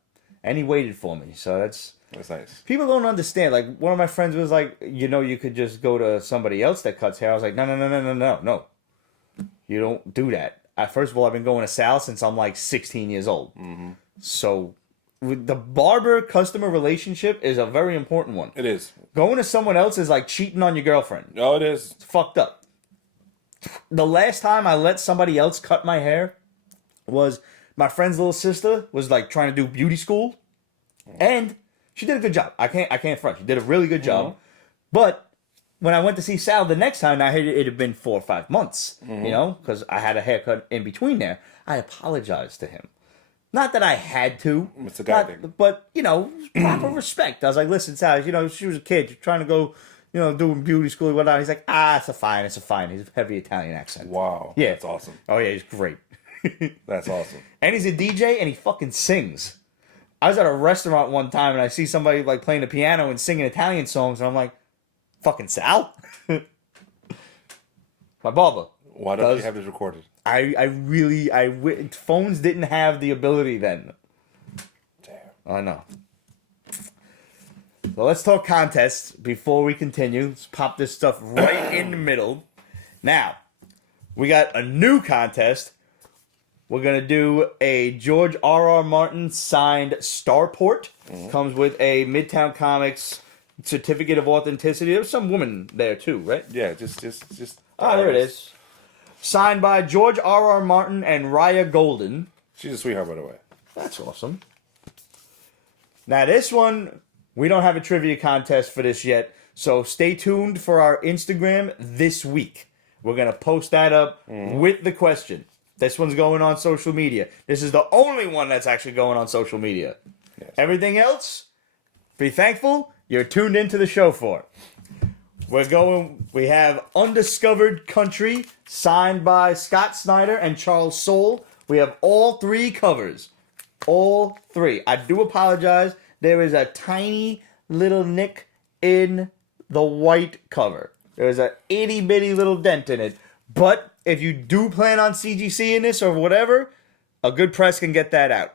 And he waited for me, so that's nice. People don't understand. Like, one of my friends was like, you could just go to somebody else that cuts hair. I was like, no. You don't do that. First of all, I've been going to Sal since I'm like 16 years old. Mm-hmm. So, with the barber-customer relationship is a very important one. It is. Going to someone else is like cheating on your girlfriend. Oh, it is. It's fucked up. The last time I let somebody else cut my hair was my friend's little sister was like trying to do beauty school. And she did a good job. I can't front. She did a really good job. But when I went to see Sal the next time, I heard it had been 4 or 5 months, you know, because I had a haircut in between there. I apologized to him. Not that I had to, It's a guy thing. but, you know, proper respect. I was like, listen, Sal, you know, she was a kid. You're trying to go, you know, doing beauty school and whatnot. He's like, it's a fine. He's a heavy Italian accent. Wow. Yeah. That's awesome. Oh, yeah, he's great. That's awesome. And he's a DJ and he fucking sings. I was at a restaurant one time and I see somebody like playing the piano and singing Italian songs and I'm like, fucking Sal? My barber. Why don't you have this recorded? Phones didn't have the ability then. Damn. I know. So let's talk contests before we continue. Let's pop this stuff right in the middle. Now, we got a new contest. We're going to do a George R.R. Martin signed Starport. Comes with a Midtown Comics certificate of authenticity. There's some woman there too, right? Yeah, just. There it is. Signed by George R.R. Martin and Raya Golden. She's a sweetheart, by the way. That's awesome. Now this one, we don't have a trivia contest for this yet, so stay tuned for our Instagram this week. We're going to post that up with the question. This one's going on social media. This is the only one that's actually going on social media. Yes. Everything else, be thankful you're tuned into the show for. We have Undiscovered Country, signed by Scott Snyder and Charles Soule. We have all 3 covers. All 3. I do apologize. There is a tiny little nick in the white cover. There's a itty bitty little dent in it. But if you do plan on CGC in this or whatever, a good press can get that out.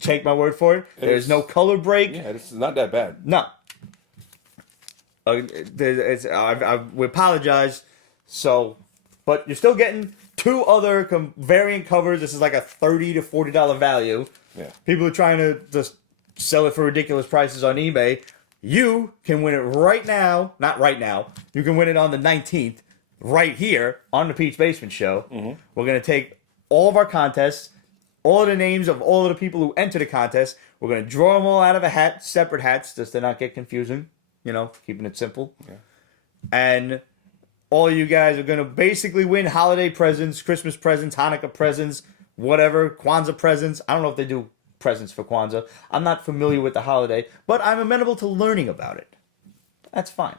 Take my word for it. There's no color break. Yeah, this is not that bad. No. We apologize. So, but you're still getting 2 other variant covers. This is like a $30 to $40 value. Yeah. People are trying to just sell it for ridiculous prices on eBay. You can win it right now. Not right now. You can win it on the 19th. Right here on the Pete's Basement Show. We're going to take all of our contests, all of the names of all of the people who enter the contest. We're going to draw them all out of a hat, separate hats, just to not get confusing. You know, keeping it simple. Yeah. And all you guys are going to basically win holiday presents, Christmas presents, Hanukkah presents, whatever, Kwanzaa presents. I don't know if they do presents for Kwanzaa. I'm not familiar with the holiday, but I'm amenable to learning about it. That's fine.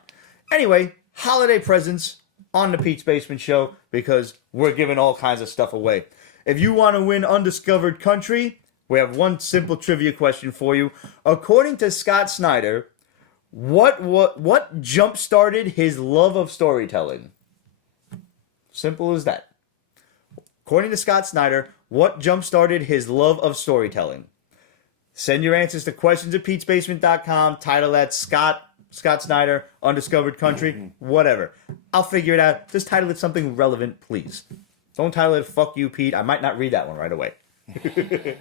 Anyway, holiday presents on the Pete's Basement Show because we're giving all kinds of stuff away. If you want to win Undiscovered Country, we have one simple trivia question for you. According to Scott Snyder, what jump-started his love of storytelling? Simple as that. According to Scott Snyder, what jump-started his love of storytelling? Send your answers to questions@petesbasement.com. Title that Scott Snyder, Undiscovered Country, whatever. I'll figure it out. Just title it something relevant, please. Don't title it Fuck You, Pete. I might not read that one right away. Then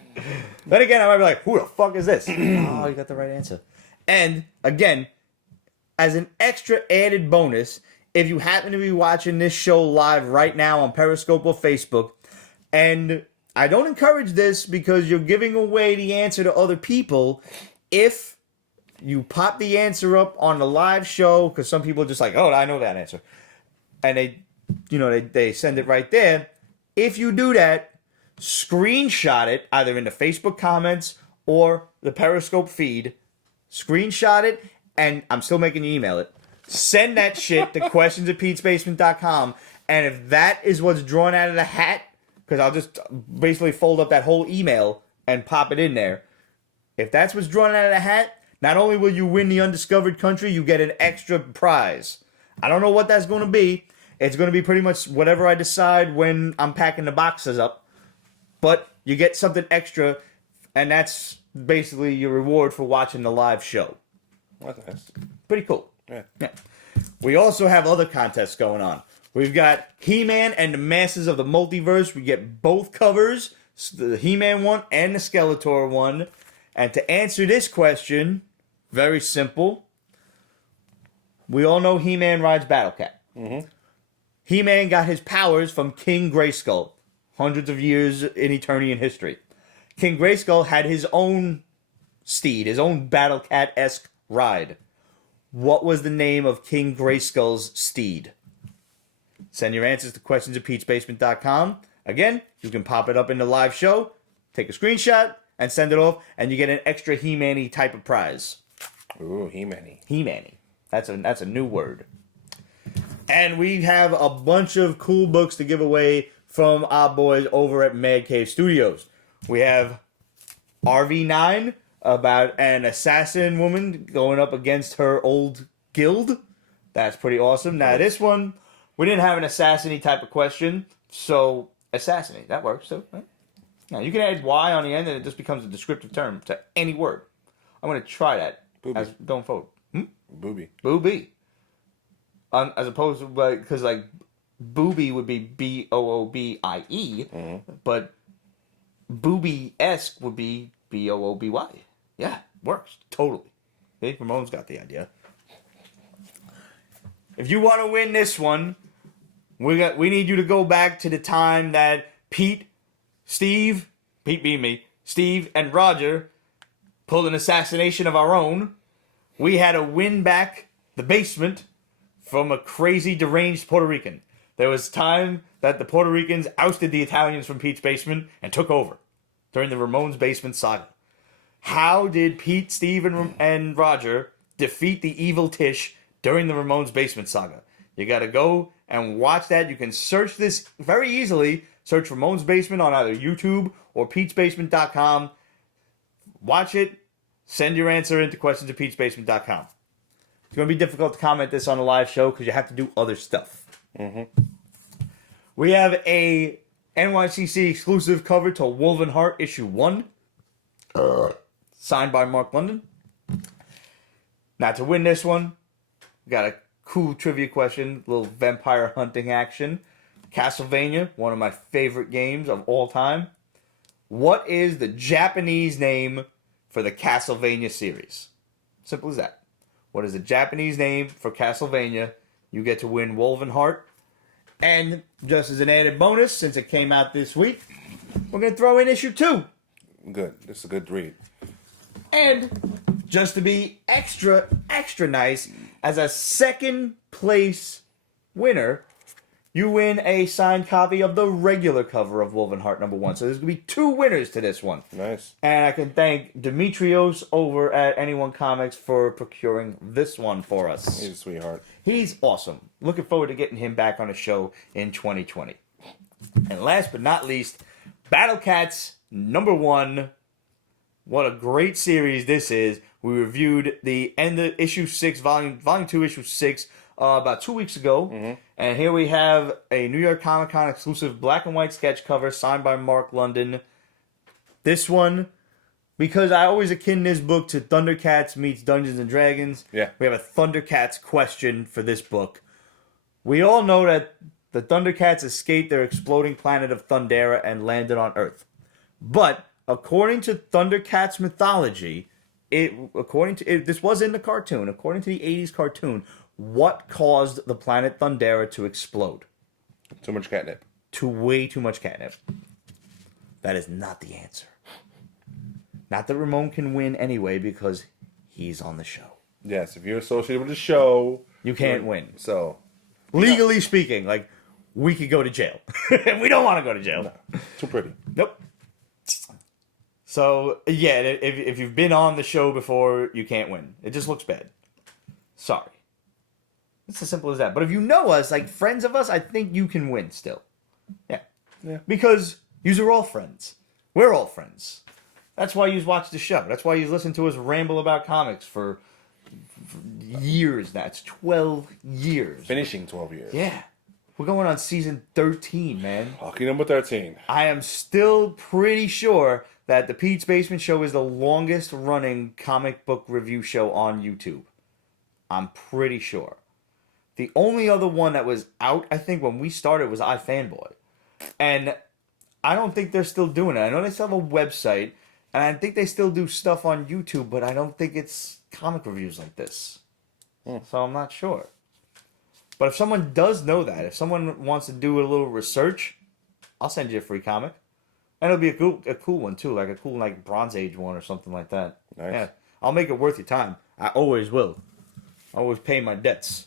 again, I might be like, who the fuck is this? Oh, you got the right answer. And, again, as an extra added bonus, if you happen to be watching this show live right now on Periscope or Facebook, and I don't encourage this because you're giving away the answer to other people, if you pop the answer up on the live show, because some people are just like, oh, I know that answer. And they send it right there. If you do that, screenshot it either in the Facebook comments or the Periscope feed. Screenshot it, and I'm still making you email it. Send that shit to questions@petesbasement.com. And if that is what's drawn out of the hat, because I'll just basically fold up that whole email and pop it in there. If that's what's drawn out of the hat, not only will you win the Undiscovered Country, you get an extra prize. I don't know what that's going to be. It's going to be pretty much whatever I decide when I'm packing the boxes up. But you get something extra, and that's basically your reward for watching the live show. That's nice. Pretty cool. Yeah. We also have other contests going on. We've got He-Man and the Masters of the Multiverse. We get both covers, the He-Man one and the Skeletor one. And to answer this question, very simple. We all know He-Man rides Battlecat. Mm-hmm. He-Man got his powers from King Grayskull, hundreds of years in Eternian history. King Grayskull had his own steed, his own battle cat-esque ride. What was the name of King Grayskull's steed? Send your answers to questions@peachbasement.com. Again, you can pop it up in the live show, take a screenshot, and send it off, and you get an extra He-Man-y type of prize. Ooh, He-Man-y. He-Man-y. That's a new word. And we have a bunch of cool books to give away from our boys over at Mad Cave Studios. We have RV9 about an assassin woman going up against her old guild. That's pretty awesome. Now, this one, we didn't have an assassin-y type of question, so assassin-y, that works too, right? Now, you can add Y on the end, and it just becomes a descriptive term to any word. I'm going to try that as going forward. Booby. Booby. As opposed to, because, booby would be B-O-O-B-I-E, but booby-esque would be B-O-O-B-Y. Yeah, works. Totally. See, Ramon's got the idea. If you want to win this one, we need you to go back to the time that Steve and Roger pulled an assassination of our own. We had to win back the basement from a crazy, deranged Puerto Rican. There was time that the Puerto Ricans ousted the Italians from Pete's basement and took over during the Ramon's basement saga. How did Pete, Steve, and Roger defeat the evil Tish during the Ramon's basement saga? You got to go and watch that. You can search this very easily. Search Ramon's Basement on either YouTube or peachbasement.com. Watch it. Send your answer into questions@peachbasement.com. It's going to be difficult to comment this on a live show because you have to do other stuff. We have a NYCC exclusive cover to Woven Heart issue 1. Signed by Mark London. Now, to win this one, we got a cool trivia question, little vampire hunting action. Castlevania, one of my favorite games of all time. What is the Japanese name for the Castlevania series? Simple as that. What is the Japanese name for Castlevania? You get to win Woven Heart. And just as an added bonus, since it came out this week, we're going to throw in issue 2. Good. This is a good read. And just to be extra, extra nice, as a second place winner, you win a signed copy of the regular cover of Woven Heart #1. So there's going to be 2 winners to this one. Nice. And I can thank Demetrios over at Anyone Comics for procuring this one for us. He's a sweetheart. He's awesome. Looking forward to getting him back on the show in 2020. And last but not least, Battle Cats #1. What a great series this is. We reviewed the end of issue 6, volume 2, issue 6, about 2 weeks ago. And here we have a New York Comic Con exclusive black and white sketch cover signed by Mark London. This one, because I always akin this book to Thundercats meets Dungeons and Dragons. Yeah. We have a Thundercats question for this book. We all know that the Thundercats escaped their exploding planet of Thundera and landed on Earth. But according to Thundercats mythology, this was in the cartoon. According to the 80s cartoon, what caused the planet Thundera to explode? Too much catnip. Way too much catnip. That is not the answer. Not that Ramon can win anyway because he's on the show. Yes, if you're associated with the show, you can't win. So, legally speaking, we could go to jail. And we don't want to go to jail. No, too pretty. Nope. So, yeah, if you've been on the show before, you can't win. It just looks bad. Sorry. It's as simple as that. But if you know us, friends of us, I think you can win still. Yeah. Because yous are all friends. We're all friends. That's why you watch the show. That's why you listen to us ramble about comics for years now. It's 12 years. Finishing 12 years. Yeah. We're going on season 13, man. Lucky number 13. I am still pretty sure that the Pete's Basement Show is the longest running comic book review show on YouTube. I'm pretty sure. The only other one that was out, I think, when we started was iFanboy. And I don't think they're still doing it. I know they still have a website, and I think they still do stuff on YouTube, but I don't think it's comic reviews like this. So I'm not sure. But if someone does know that, if someone wants to do a little research, I'll send you a free comic. And it'll be a cool one too, like a cool like Bronze Age one or something like that. Nice. Yeah, I'll make it worth your time. I always will. I always pay my debts.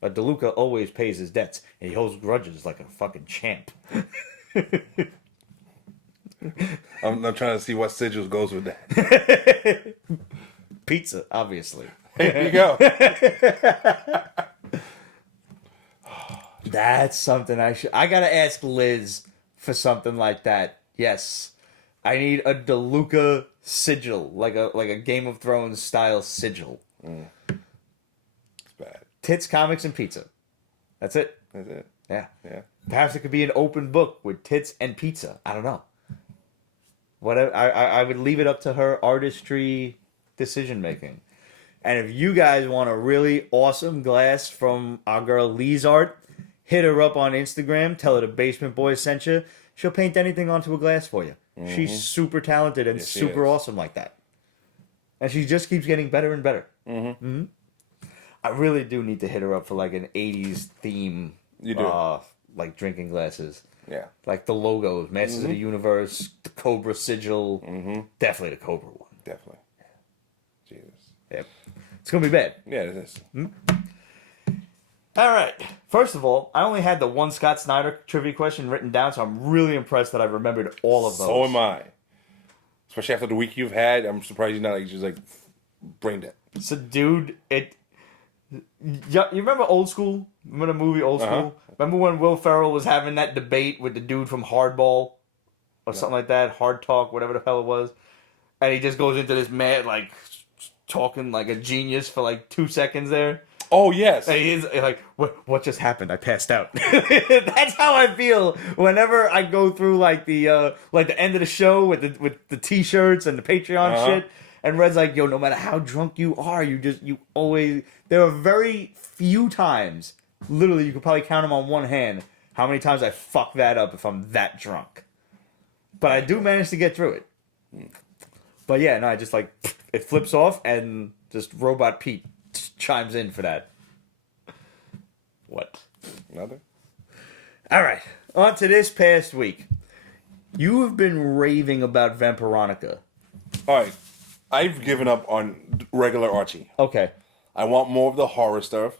But DeLuca always pays his debts, and he holds grudges like a fucking champ. I'm trying to see what sigils goes with that. Pizza, obviously. There you go. That's something I gotta ask Liz for something like that. Yes, I need a DeLuca sigil, like a Game of Thrones style sigil. It's bad. Tits, comics, and pizza. That's it. That's it. Yeah. Yeah. Perhaps it could be an open book with tits and pizza. I don't know. Whatever. I would leave it up to her artistry decision making. And if you guys want a really awesome glass from our girl Lee's art, hit her up on Instagram. Tell her the Basement Boys sent you. She'll paint anything onto a glass for you. Mm-hmm. She's super talented and super awesome like that. And she just keeps getting better and better. Mm-hmm. Mm-hmm. I really do need to hit her up for like an 80s theme. You do. Like drinking glasses. Yeah. Like the logos, Masters of the Universe, the Cobra sigil. Mm-hmm. Definitely the Cobra one. Definitely. Jesus. Yep. It's going to be bad. Yeah, it is. All right. First of all, I only had the one Scott Snyder trivia question written down, so I'm really impressed that I remembered all of those. So am I. Especially after the week you've had, I'm surprised you're not like just like brain dead. So, dude, you remember Old School? Remember the movie Old School? Remember when Will Ferrell was having that debate with the dude from Hardball? Or something like that? Hard Talk, whatever the hell it was. And he just goes into this mad, like, talking like a genius for like 2 seconds there. Oh, yes. And he's like, what just happened? I passed out. That's how I feel whenever I go through like the end of the show with the t-shirts and the Patreon shit. And Red's like, yo, no matter how drunk you are, you always... There are very few times, literally you could probably count them on one hand, how many times I fuck that up if I'm that drunk. But I do manage to get through it. But yeah, no, I just like, it flips off and just Robot Pete chimes in for that. What? Nothing? All right, on to this past week. You have been raving about Vampironica. All right. I've given up on regular Archie. Okay. I want more of the horror stuff.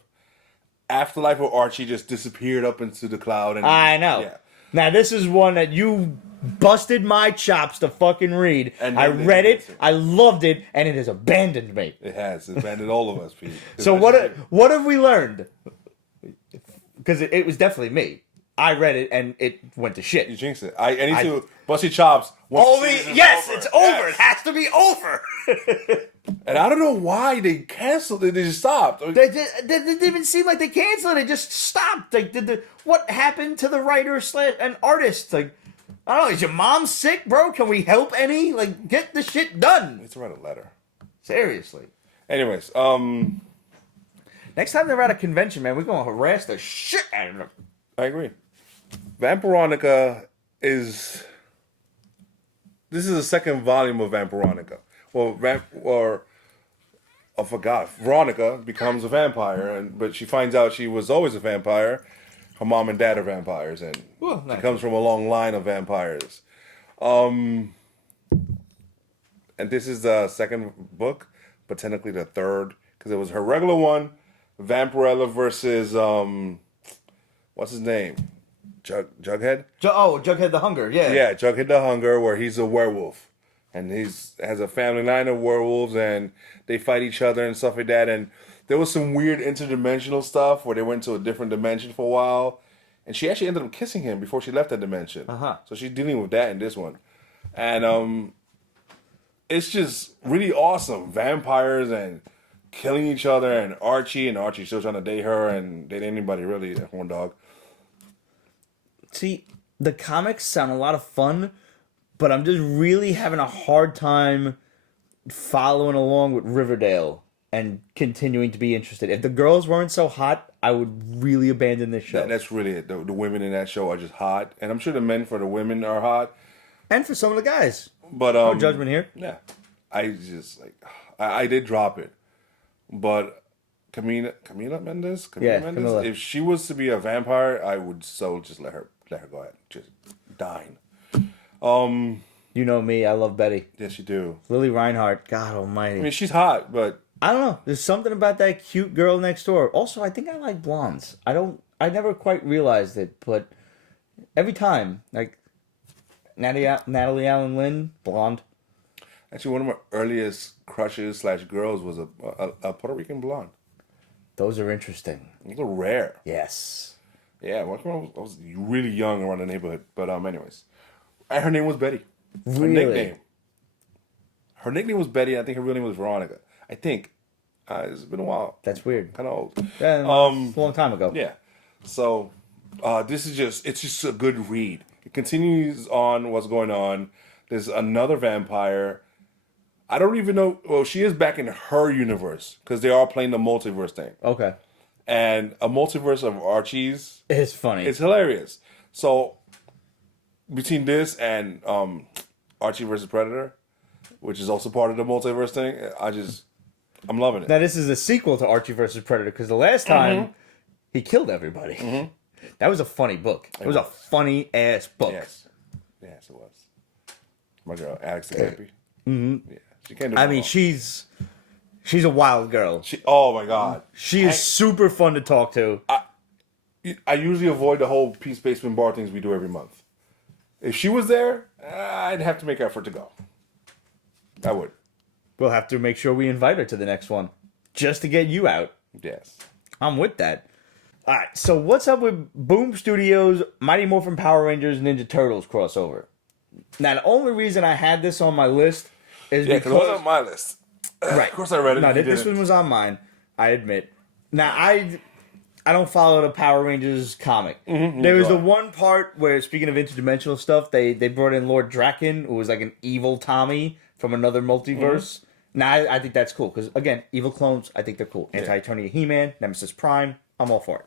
Afterlife of Archie just disappeared up into the cloud. And I know. Yeah. Now, this is one that you busted my chops to fucking read. And I read it, I loved it, and it has abandoned me. It has. It's abandoned all of us, Pete. So what have we learned? Because it was definitely me. I read it, and it went to shit. You jinxed it. I need to bust your chops. Yes, it's over. It has to be over. And I don't know why they canceled it. They just stopped. They didn't even seem like they canceled it. They just stopped. Like, what happened to the writer and artist? Like, I don't know. Is your mom sick, bro? Can we help any? Like, get the shit done. Let's write a letter. Seriously. Anyways, next time they're at a convention, man, we're gonna harass the shit out of them. I agree. Vampironica is... This is the second volume of Vampironica. Well, I forgot. Veronica becomes a vampire, but she finds out she was always a vampire. Her mom and dad are vampires, and nice. She comes from a long line of vampires. And this is the second book, but technically the third, because it was her regular one, Vampirella versus what's his name? Jughead? Jughead the Hunger, yeah. Yeah, Jughead the Hunger, where he's a werewolf. And has a family line of werewolves, and they fight each other and stuff like that. And there was some weird interdimensional stuff where they went to a different dimension for a while. And she actually ended up kissing him before she left that dimension. So she's dealing with that in this one. And it's just really awesome. Vampires and killing each other, and Archie still trying to date her and date anybody really, that horn dog. See, the comics sound a lot of fun, but I'm just really having a hard time following along with Riverdale and continuing to be interested. If the girls weren't so hot, I would really abandon this show. That's really it. The women in that show are just hot. And I'm sure the men for the women are hot. And for some of the guys. But no judgment here. Yeah. I just, I did drop it. But Camila Mendes? Camila. If she was to be a vampire, I would just let her go ahead. Just dine. You know me, I love Betty. Yes, you do. Lily Reinhardt, God almighty. I mean, she's hot, but I don't know. There's something about that cute girl next door. Also, I think I like blondes. I never quite realized it, but every time, like Natalie Allen Lynn, blonde. actually one of my earliest crushes / girls was a Puerto Rican blonde. Those are interesting. Those are rare. Yes. Yeah, I was really young around the neighborhood. But anyways, and her name was Betty. Her Really? nickname. Her nickname was Betty. I think her real name was Veronica. I think. It's been a while. That's weird. Kind of old. Yeah, it's a long time ago. Yeah. So, it's just a good read. It continues on what's going on. There's another vampire. I don't even know. Well, she is back in her universe because they are playing the multiverse thing. Okay. And a multiverse of Archies. It's funny. It's hilarious. So, between this and Archie versus Predator, which is also part of the multiverse thing, I'm loving it. Now, this is a sequel to Archie versus Predator because the last time he killed everybody. Mm-hmm. That was a funny book. It was a funny ass book. Yes, it was. My girl, Alex the Cappy. Mm-hmm. Yeah, she can't do I no mean, wrong. she's a wild girl. Oh my god, She is super fun to talk to. I usually avoid the whole Peace Basement bar things we do every month. If she was there, I'd have to make effort to go. I would. We'll have to make sure we invite her to the next one just to get you out. Yes. I'm with that. All right, so what's up with Boom Studios, Mighty Morphin Power Rangers, Ninja Turtles crossover? Now, the only reason I had this on my list is because it wasn't on my list. Right. Of course I read it. No, this one was on mine, I admit. Now, I don't follow the Power Rangers comic. Mm-hmm, there was the one part where, speaking of interdimensional stuff, they brought in Lord Draken, who was like an evil Tommy from another multiverse. Mm-hmm. Now, I think that's cool, because, again, evil clones, I think they're cool. Anti-Eternia He-Man, Nemesis Prime, I'm all for it.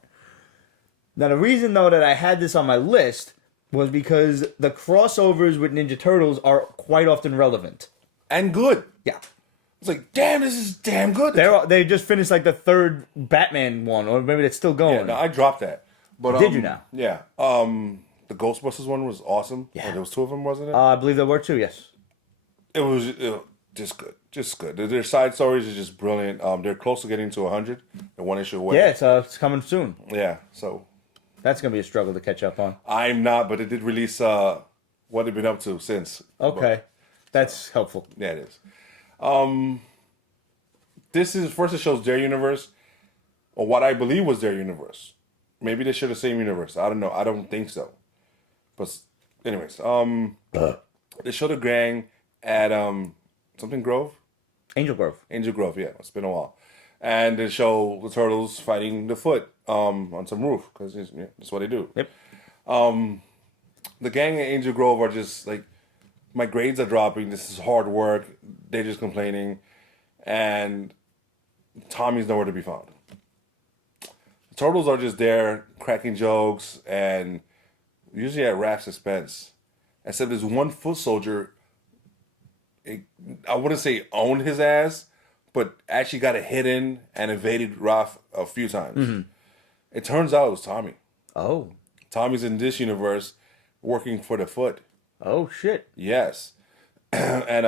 Now, the reason, though, that I had this on my list was because the crossovers with Ninja Turtles are quite often relevant. And good. Yeah. It's like, damn, this is damn good. They just finished, like, the third Batman one, or maybe it's still going. Yeah, no, I dropped that. But Did you now? Yeah. The Ghostbusters one was awesome. Yeah. There was two of them, wasn't it? I believe there were two, yes. It was just good. Just good. Their side stories are just brilliant. They're close to getting to 100. They're one issue away. Yeah, it's coming soon. Yeah, so. That's going to be a struggle to catch up on. I'm not, but it did release what they've been up to since. Okay. But, that's helpful. Yeah, it is. This is, first it shows their universe, or what I believe was their universe. Maybe they share the same universe. I don't know. I don't think so. But anyways, they show the gang at something Grove? Angel Grove. Angel Grove, yeah. It's been a while. And they show the turtles fighting the Foot on some roof, because that's what they do. Yep. The gang at Angel Grove are just like, my grades are dropping, this is hard work, they're just complaining, and Tommy's nowhere to be found. The turtles are just there, cracking jokes, and usually at Raph's expense. Except there's one foot soldier, I wouldn't say owned his ass, but actually got a hit in and evaded Raph a few times. Mm-hmm. It turns out it was Tommy. Oh. Tommy's in this universe working for the Foot. Oh, shit. Yes. And,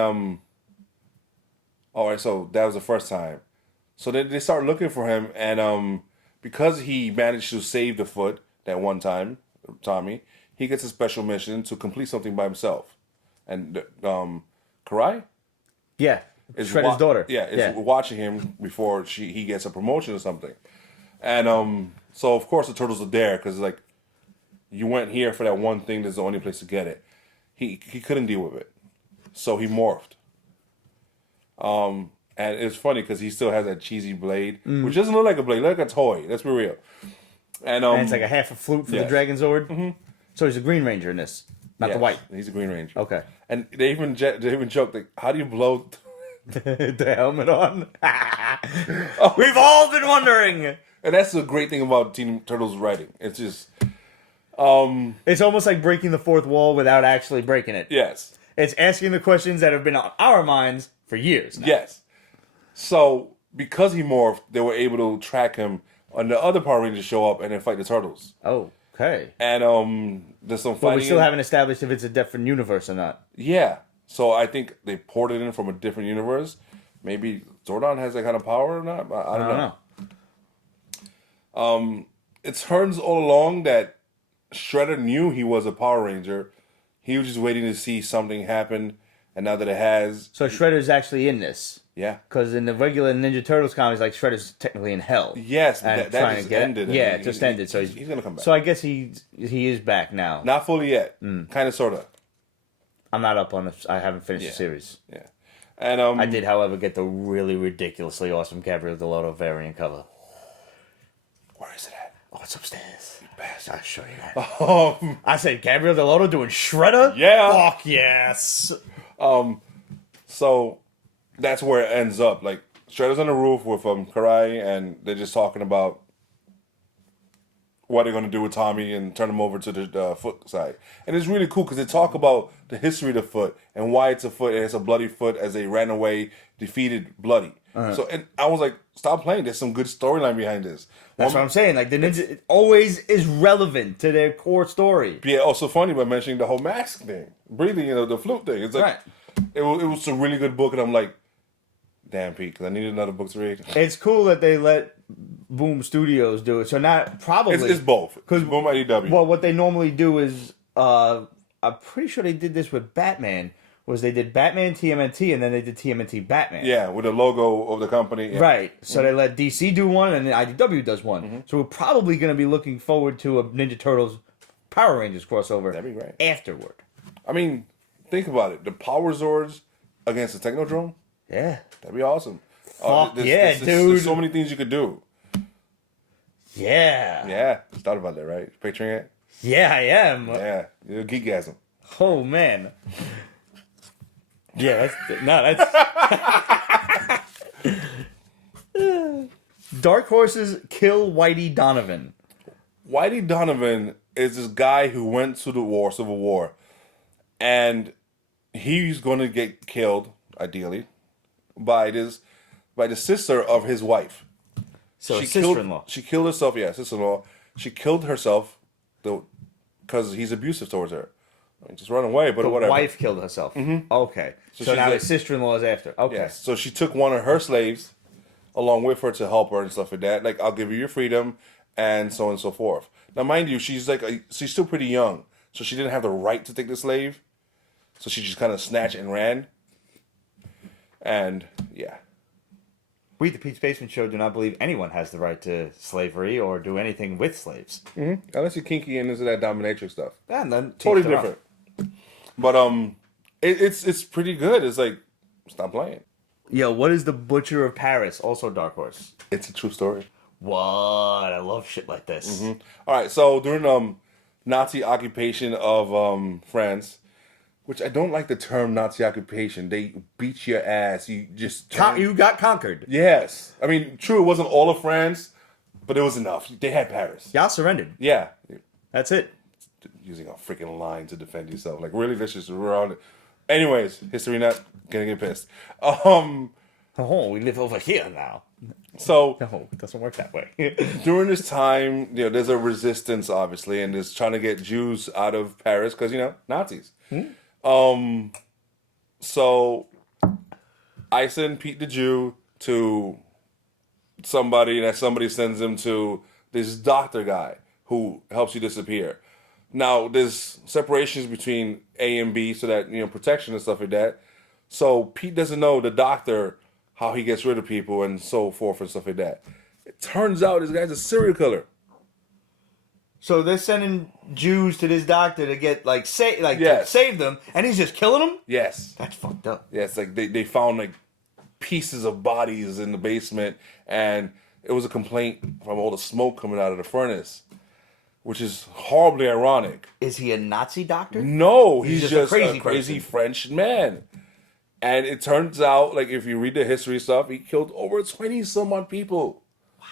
all right, so that was the first time. So they start looking for him, and because he managed to save the Foot that one time, Tommy, he gets a special mission to complete something by himself. And Karai? Yeah. Shredder's daughter. Yeah, is watching him before he gets a promotion or something. And so, of course, the turtles are there, because like, you went here for that one thing, that's the only place to get it. He couldn't deal with it. So he morphed. And it's funny because he still has that cheesy blade, which doesn't look like a blade, look like a toy. Let's be real. And it's like a half a flute for the Dragon Sword. Mm-hmm. So he's a Green Ranger in this, not the white. He's a Green Ranger. Okay. And they even joked, like, how do you blow the helmet on? We've all been wondering. And that's the great thing about Teen Turtles writing. It's just, it's almost like breaking the fourth wall without actually breaking it. Yes. It's asking the questions that have been on our minds for years now. Yes. So, because he morphed, they were able to track him, and the other Power Rangers show up and then fight the Turtles. Oh, Okay. And there's some fighting. But we still haven't established if it's a different universe or not. Yeah. So I think they ported it in from a different universe. Maybe Zordon has that kind of power or not. I don't know. It turns all along that Shredder knew he was a Power Ranger. He was just waiting to see something happen, and now that it has... So Shredder's actually in this. Yeah. Because in the regular Ninja Turtles comics, like, Shredder's technically in hell. Yes, that just ended. Yeah, it just ended. So he's going to come back. So I guess he is back now. Not fully yet. Kind of, sort of. I'm not up on it. I haven't finished the series. Yeah. And I did, however, get the really ridiculously awesome Gabriel Delotto variant cover. Where is it at? Oh, it's upstairs. You bastard. I'll show you that. I said Gabriel Delotto doing Shredder? Yeah. Fuck yes. So that's where it ends up. Like, Shredder's on the roof with Karai, and they're just talking about what they're going to do with Tommy and turn him over to the foot side. And it's really cool because they talk about the history of the foot and why it's a foot, and it's a bloody foot as they ran away, defeated Bloody. So, and I was like, stop playing. There's some good storyline behind this. That's what I'm saying. Like, the ninja always is relevant to their core story. Yeah, also funny by mentioning the whole mask thing, breathing, the flute thing. It's like, Right. it was a really good book, and I'm like, damn, Pete, because I needed another book to read. It's cool that they let Boom Studios do it. So not probably It's both. Because Boom IDW. Well, what they normally do is, I'm pretty sure they did this with Batman. Was they did Batman TMNT and then they did TMNT Batman. Yeah, with the logo of the company. Yeah. Right. So they let DC do one and then IDW does one. So we're probably going to be looking forward to a Ninja Turtles Power Rangers crossover. That'd be great. Afterward. I mean, think about it. The Power Zords against the Technodrome. Yeah. That'd be awesome. Fuck dude. There's so many things you could do. Yeah. Yeah. You thought about that, right? Picturing it? Yeah, I am. Yeah. You're a geekgasm. Oh, man. Yeah, that's... Dark Horses kill Whitey Donovan. Whitey Donovan is this guy who went to the war, Civil War, and he's going to get killed, ideally, by the sister of his wife. So sister-in-law. She killed herself, yeah, sister-in-law. She killed herself because he's abusive towards her. I mean, just run away, but whatever. The wife killed herself. Okay. So now his sister-in-law is after. Okay. Yes. So she took one of her slaves along with her to help her and stuff like that. Like, I'll give you your freedom and so on and so forth. Now, mind you, she's still pretty young. So she didn't have the right to take the slave. So she just kind of snatched and ran. And, yeah. We, the Pete's Basement Show, do not believe anyone has the right to slavery or do anything with slaves. Unless you're kinky and into that dominatrix stuff. Yeah, and then Totally different. But it's pretty good. It's like, stop playing. Yo, what is the Butcher of Paris? Also Dark Horse. It's a true story. What? I love shit like this. All right, so during Nazi occupation of France, which I don't like the term Nazi occupation. They beat your ass. You just You got conquered. Yes, I mean, true. It wasn't all of France, but it was enough. They had Paris. Y'all surrendered. Yeah, That's it. using a freaking line to defend yourself. Like, really, let's just around it. Anyways, history nut, gonna get pissed. Oh, we live over here now. So No, it doesn't work that way. during this time, there's a resistance, obviously, and there's trying to get Jews out of Paris because Nazis. So I send Pete the Jew to somebody, and that somebody sends him to this doctor guy who helps you disappear. Now, there's separations between A and B, so that, protection and stuff like that. So Pete doesn't know the doctor, how he gets rid of people and so forth and stuff like that. It turns out this guy's a serial killer. So they're sending Jews to this doctor to get to Yes. save them, and he's just killing them? Yes. That's fucked up. Yes, like they found pieces of bodies in the basement, and it was a complaint from all the smoke coming out of the furnace, which is horribly ironic. Is he a Nazi doctor? No, he's just a a person. crazy French man. And it turns out, if you read the history stuff, he killed over 20 some odd people. Wow.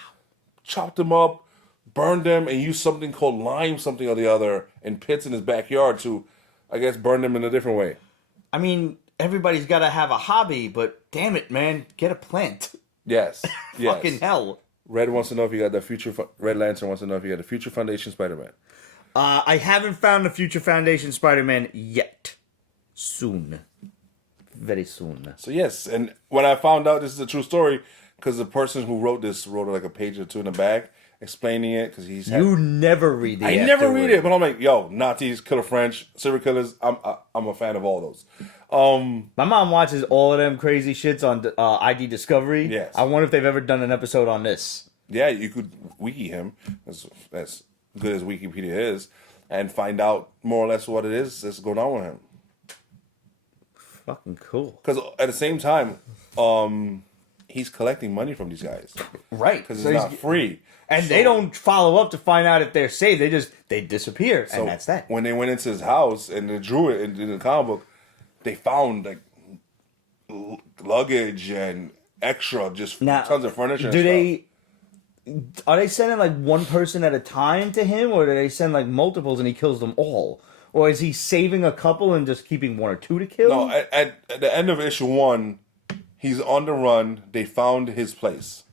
Chopped them up, burned them, and used something called lime something or the other in pits in his backyard to, I guess, burn them in a different way. I mean, everybody's got to have a hobby, but damn it, man, get a plant. Yes. Yes. Fucking hell. Red wants to know if you got the future. Red Lantern wants to know if you got the Future Foundation Spider-Man. I haven't found the Future Foundation Spider-Man yet. Soon. Very soon. So yes, and when I found out this is a true story, because the person who wrote this wrote like a page or two in the back explaining it, because You never read the I never read it, but I'm like, yo, Nazis, killer French, serial killers. I'm a fan of all those. My mom watches all of them crazy shits on ID Discovery. Yes. I wonder if they've ever done an episode on this. Yeah, you could wiki him, as good as Wikipedia is, and find out more or less what it is that's going on with him. Fucking cool. Because at the same time, he's collecting money from these guys. Right. Because it's not free. And they don't follow up to find out if they're safe. They disappear, and that's that. When they went into his house and they drew it in the comic book, they found like luggage and extra, just tons of furniture. Are they sending like one person at a time to him, or do they send like multiples and he kills them all? Or is he saving a couple and just keeping one or two to kill? No, at the end of issue 1, he's on the run. They found his place.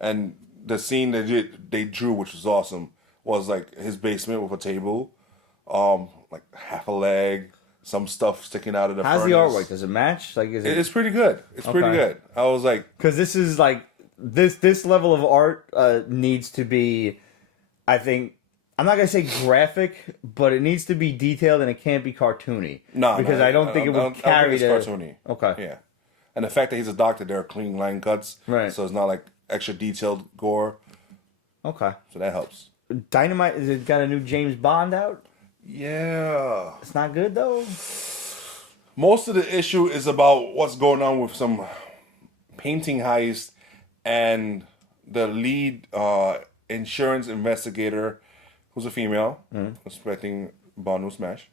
And the scene that they drew, which was awesome, was like his basement with a table, like half a leg, some stuff sticking out of the How's furnace. the artwork? Does it match? Like, is it? It's pretty good. It's pretty good. I was like, because this is like this level of art needs to be, I think. I'm not gonna say graphic, but it needs to be detailed and it can't be cartoony. No, because I don't think it would carry the cartoony. Okay. Yeah, and the fact that he's a doctor, there are clean line cuts, right? So it's not like extra detailed gore. Okay. So that helps. Dynamite, is it got a new James Bond out? Yeah. It's not good though. Most of the issue is about what's going on with some painting heist, and the lead insurance investigator, who's a female, suspecting Bond will smash.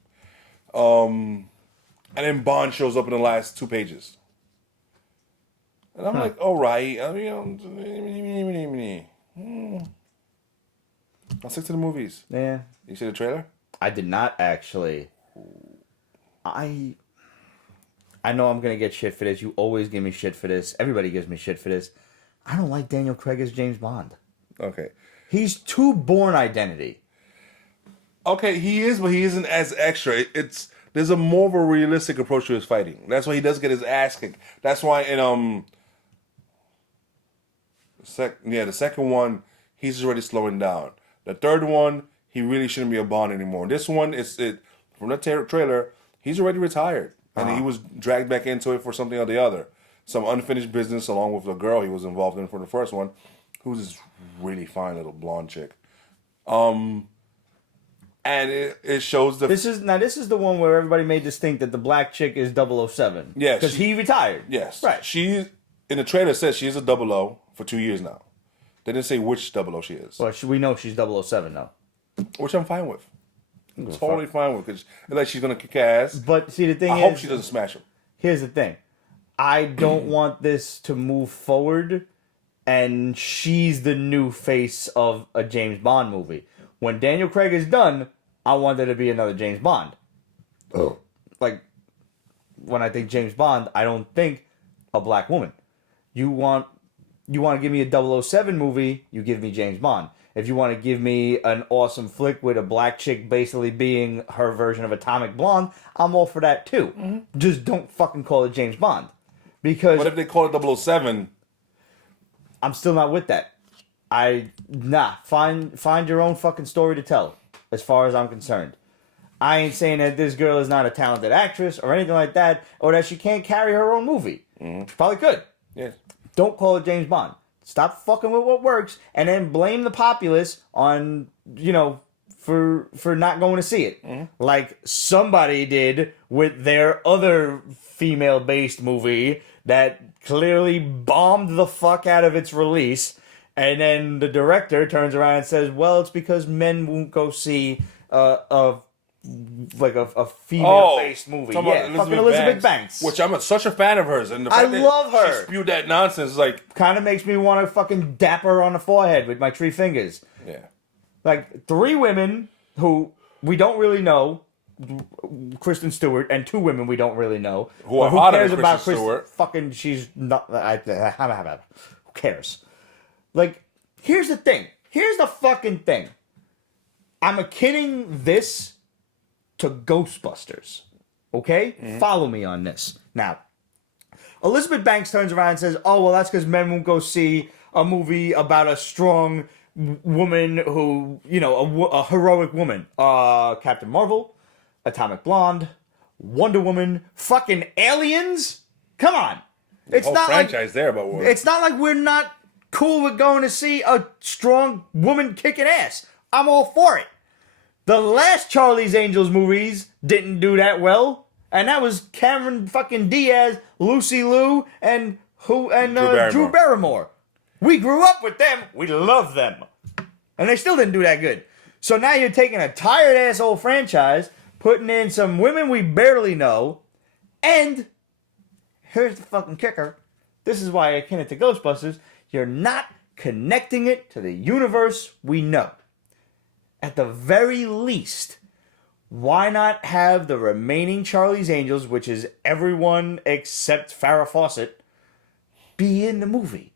And then Bond shows up in the last 2 pages. And I'm like, all right. I mean, I'll stick to the movies. Yeah. You see the trailer? I did not actually. I know I'm going to get shit for this. You always give me shit for this. Everybody gives me shit for this. I don't like Daniel Craig as James Bond. Okay. He's too Bourne Identity. Okay, he is, but he isn't as extra. There's a more of a realistic approach to his fighting. That's why he does get his ass kicked. That's why in the second one, he's already slowing down. The third one, he really shouldn't be a Bond anymore. This one from the trailer, he's already retired, and he was dragged back into it for something or the other, some unfinished business along with the girl he was involved in for the first one, who's this really fine little blonde chick. And it shows the... This is the one where everybody made this think that the black chick is 007. Yeah. Because he retired. Yes. Right. She, in the trailer, says she's a 00 for 2 years now. They didn't say which 00 she is. Well, we know she's 007 now. Which I'm fine with. Totally fine with. Because like she's going to kick ass. But see, the thing I hope she doesn't smash him. Here's the thing. I don't want this to move forward and she's the new face of a James Bond movie. When Daniel Craig is done, I want there to be another James Bond. Oh. Like, when I think James Bond, I don't think a black woman. You want to give me a 007 movie, you give me James Bond. If you want to give me an awesome flick with a black chick basically being her version of Atomic Blonde, I'm all for that too. Mm-hmm. Just don't fucking call it James Bond. Because... What if they call it 007? I'm still not with that. Find your own fucking story to tell, as far as I'm concerned. I ain't saying that this girl is not a talented actress or anything like that, or that she can't carry her own movie. Mm-hmm. She probably could. Yeah. Don't call it James Bond. Stop fucking with what works, and then blame the populace on, for not going to see it. Mm-hmm. Like somebody did with their other female-based movie that clearly bombed the fuck out of its release. And then the director turns around and says, well, it's because men won't go see a female-based movie. Yeah, fucking Elizabeth Banks. Which I'm such a fan of hers. And the I fact love that her. She spewed that nonsense. Like, kind of makes me want to fucking dap her on the forehead with my 3 fingers. Yeah. Like, 3 women who we don't really know, Kristen Stewart, and 2 women we don't really know. Who are hotter than Kristen Stewart. Fucking, she's not... Who cares? Like, here's the thing. Here's the fucking thing. I'm akinning this to Ghostbusters. Okay? Follow me on this. Now, Elizabeth Banks turns around and says, oh, well, that's because men won't go see a movie about a strong woman who, a heroic woman. Captain Marvel, Atomic Blonde, Wonder Woman, fucking Aliens? Come on. It's whole not franchise there, but it's not like we're not cool with going to see a strong woman kicking ass. I'm all for it. The last Charlie's Angels movies didn't do that well, and that was Cameron fucking Diaz, Lucy Liu, and Drew Barrymore. We grew up with them. We love them, and they still didn't do that good. So now you're taking a tired ass old franchise, putting in some women we barely know, and here's the fucking kicker. This is why I akin it to Ghostbusters. You're not connecting it to the universe we know. At the very least, why not have the remaining Charlie's Angels, which is everyone except Farrah Fawcett, be in the movie?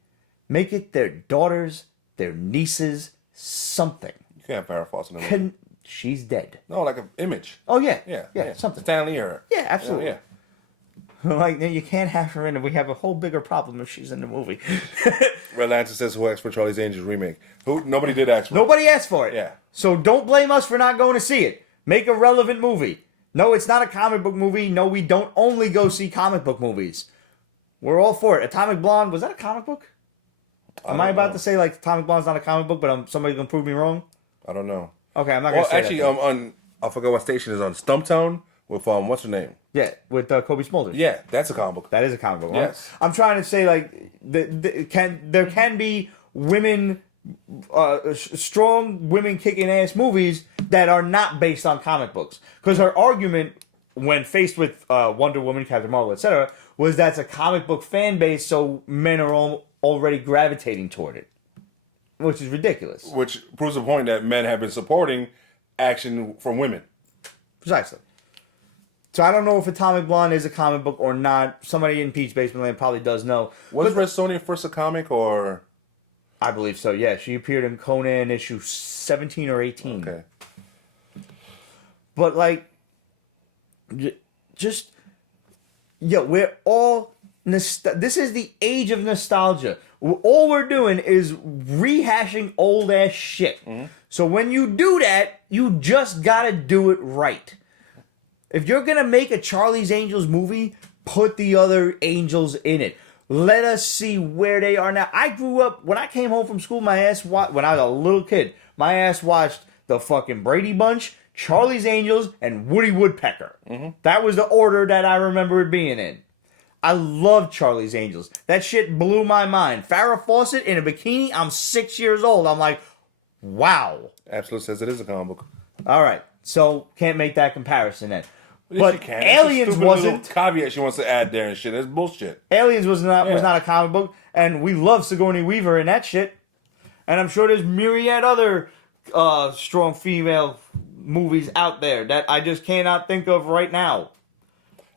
Make it their daughters, their nieces, something. You can't have Farrah Fawcett in the movie. She's dead. No, like an image. Oh, yeah. Yeah. Something. Stanley or her. Yeah, absolutely. Yeah. Like, you can't have her in it. We have a whole bigger problem if she's in the movie. Red Lantern says who asked for Charlie's Angels remake. Nobody did ask for it. Nobody asked for it. Yeah. So don't blame us for not going to see it. Make a relevant movie. No, it's not a comic book movie. No, we don't only go see comic book movies. We're all for it. Atomic Blonde, was that a comic book? Am I about to say, like, Atomic Blonde's not a comic book, but somebody's going to prove me wrong? I don't know. Okay, I'm not going to say actually, that. I forgot what station is on Stumptown with, what's her name? Yeah, with Kobe Smulders. Yeah, that's a comic book. That is a comic book. Yes. I'm trying to say, like, there can be women, strong women kicking ass movies that are not based on comic books. Because her argument, when faced with Wonder Woman, Captain Marvel, etc., was that's a comic book fan base, so men are already gravitating toward it. Which is ridiculous. Which proves the point that men have been supporting action from women. Precisely. So I don't know if Atomic Blonde is a comic book or not. Somebody in Pete's Basement Land probably does know. Was Red Sonja first a comic or? I believe so, yeah. She appeared in Conan issue 17 or 18. Okay. But, like, we're all... This is the age of nostalgia. All we're doing is rehashing old-ass shit. Mm-hmm. So when you do that, you just gotta do it right. If you're going to make a Charlie's Angels movie, put the other angels in it. Let us see where they are now. I grew up, when I came home from school, when I was a little kid, my ass watched the fucking Brady Bunch, Charlie's Angels, and Woody Woodpecker. Mm-hmm. That was the order that I remember it being in. I love Charlie's Angels. That shit blew my mind. Farrah Fawcett in a bikini, I'm 6 years old. I'm like, wow. Absolute says it is a comic book. All right. So, can't make that comparison then. But Aliens wasn't. Caveat she wants to add there and shit. That's bullshit. Aliens was not a comic book, and we love Sigourney Weaver in that shit. And I'm sure there's myriad other strong female movies out there that I just cannot think of right now.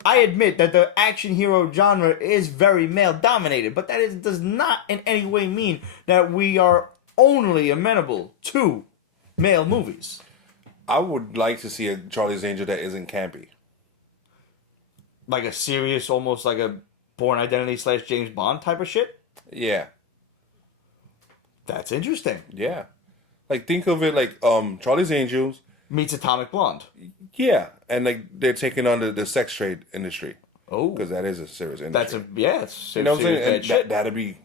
I admit that the action hero genre is very male dominated, but that does not in any way mean that we are only amenable to male movies. I would like to see a Charlie's Angel that isn't campy. Like a serious, almost like a Bourne Identity / James Bond type of shit? Yeah. That's interesting. Yeah. Like, think of it like Charlie's Angels meets Atomic Blonde. Yeah. And, like, they're taking on the sex trade industry. Oh. Because that is a serious industry. It's serious, you know what I'm saying? And that'd be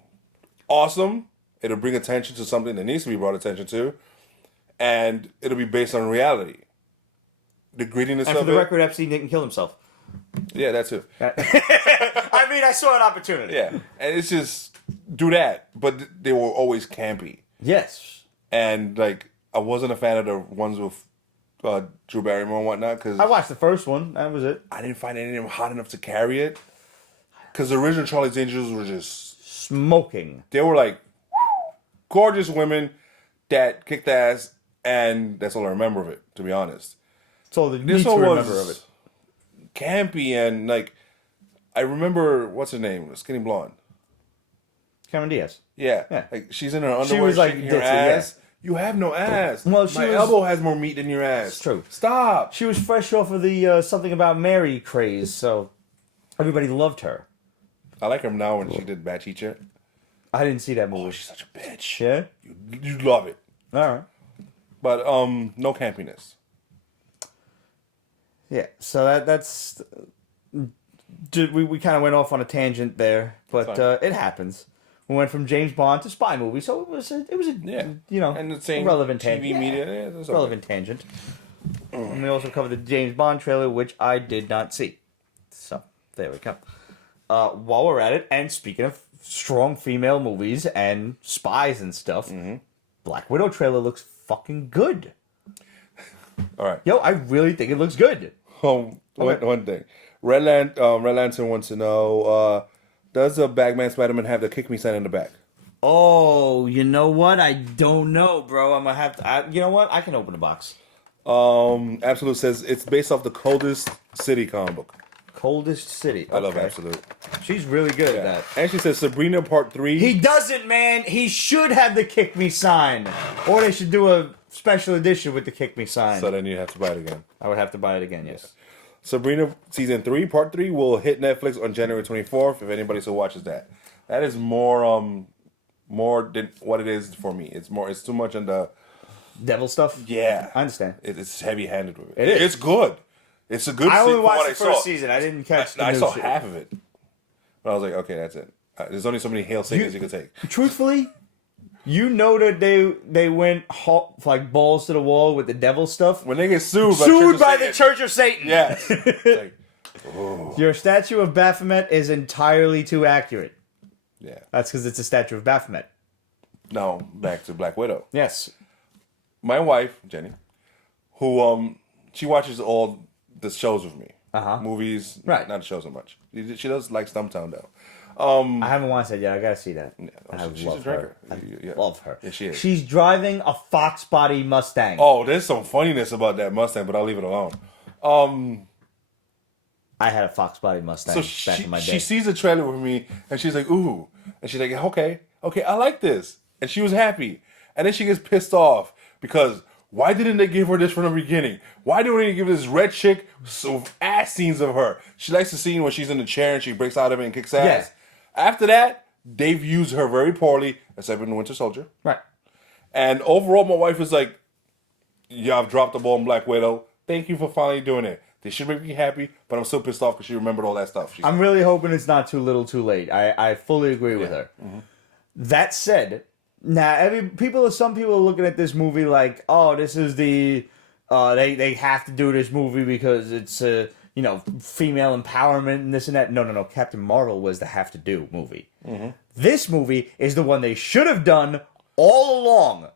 awesome. It'll bring attention to something that needs to be brought attention to. And it'll be based on reality. The grittiness of it. And for the record, Epstein didn't kill himself. Yeah, that too. I mean, I saw an opportunity. Yeah. And it's just, do that. But they were always campy. Yes. And, like, I wasn't a fan of the ones with Drew Barrymore and whatnot. Cause I watched the first one. That was it. I didn't find any of them hot enough to carry it. Because the original Charlie's Angels were just... smoking. They were, like, gorgeous women that kicked ass. And that's all I remember of it, to be honest. So the this one remember of it. Campy and, like, I remember, what's her name? The skinny blonde. Cameron Diaz. Yeah. Like, she's in her underwear, she was like shaking her ass. You have no ass. Well, My elbow has more meat than your ass. It's true. Stop. She was fresh off of the Something About Mary craze, so everybody loved her. I like her now when she did Bad Teacher. I didn't see that movie. Oh, she's such a bitch. Yeah? You love it. All right. But no campiness. Yeah, so that's... We kind of went off on a tangent there, but it happens. We went from James Bond to spy movie, so it was a and the same relevant TV tangent. media. Yeah, that's okay. Relevant tangent. And we also covered the James Bond trailer, which I did not see. So there we go. While we're at it, and speaking of strong female movies and spies and stuff, Black Widow trailer looks fucking good. All right. Yo, I really think it looks good. One thing. Red Lantern wants to know, does a Bagman Spider-Man have the kick me sign in the back? Oh, you know what? I don't know, bro. I'm gonna have to. You know what? I can open the box. Absolute says it's based off the Coldest City comic book. Coldest City. I love Absolute. She's really good at that. And she says Sabrina Part 3. He doesn't, man. He should have the kick me sign, or they should do a special edition with the kick me sign. So then you have to buy it again. I would have to buy it again. Yes. Sabrina Season 3, Part 3 will hit Netflix on January 24th, if anybody still watches that. That is more than what it is for me. It's too much on the... Devil stuff? Yeah. I understand. It's heavy-handed with it. It is. It's good. It's a good I only from watched what the first season. I didn't catch the I new saw shit. half of it. But I was like, okay, that's it. There's only so many hail savings you can take. Truthfully, you know that they went like balls to the wall with the devil stuff. When they get sued by the Church of Satan. Yes. It's like, oh. Your statue of Baphomet is entirely too accurate. Yeah. That's because it's a statue of Baphomet. Now, back to Black Widow. Yes. My wife, Jenny, who she watches all the shows with me. Movies, right? Not the shows so much. She does like Stumptown though. I haven't watched that yet. I gotta see that. Yeah, she's a drinker. I love her. Yeah, she is. She's driving a Fox body Mustang. Oh, there's some funniness about that Mustang, but I'll leave it alone. I had a Fox body Mustang back in my day. She sees the trailer with me, and she's like, "Ooh," and she's like, "Okay, I like this," and she was happy, and then she gets pissed off because. Why didn't they give her this from the beginning? Why didn't they give this red chick some ass scenes of her? She likes the scene when she's in the chair and she breaks out of it and kicks ass. Yeah. After that, they've used her very poorly, except in the Winter Soldier. Right. And overall, my wife is like, yeah, I've dropped the ball in Black Widow. Thank you for finally doing it. They should make me happy, but I'm still pissed off because she remembered all that stuff. I'm really hoping it's not too little too late. I fully agree with her. Mm-hmm. That said... Now, some people are looking at this movie like, oh, this is the, they have to do this movie because it's, female empowerment and this and that. No. Captain Marvel was the have to do movie. Mm-hmm. This movie is the one they should have done all along.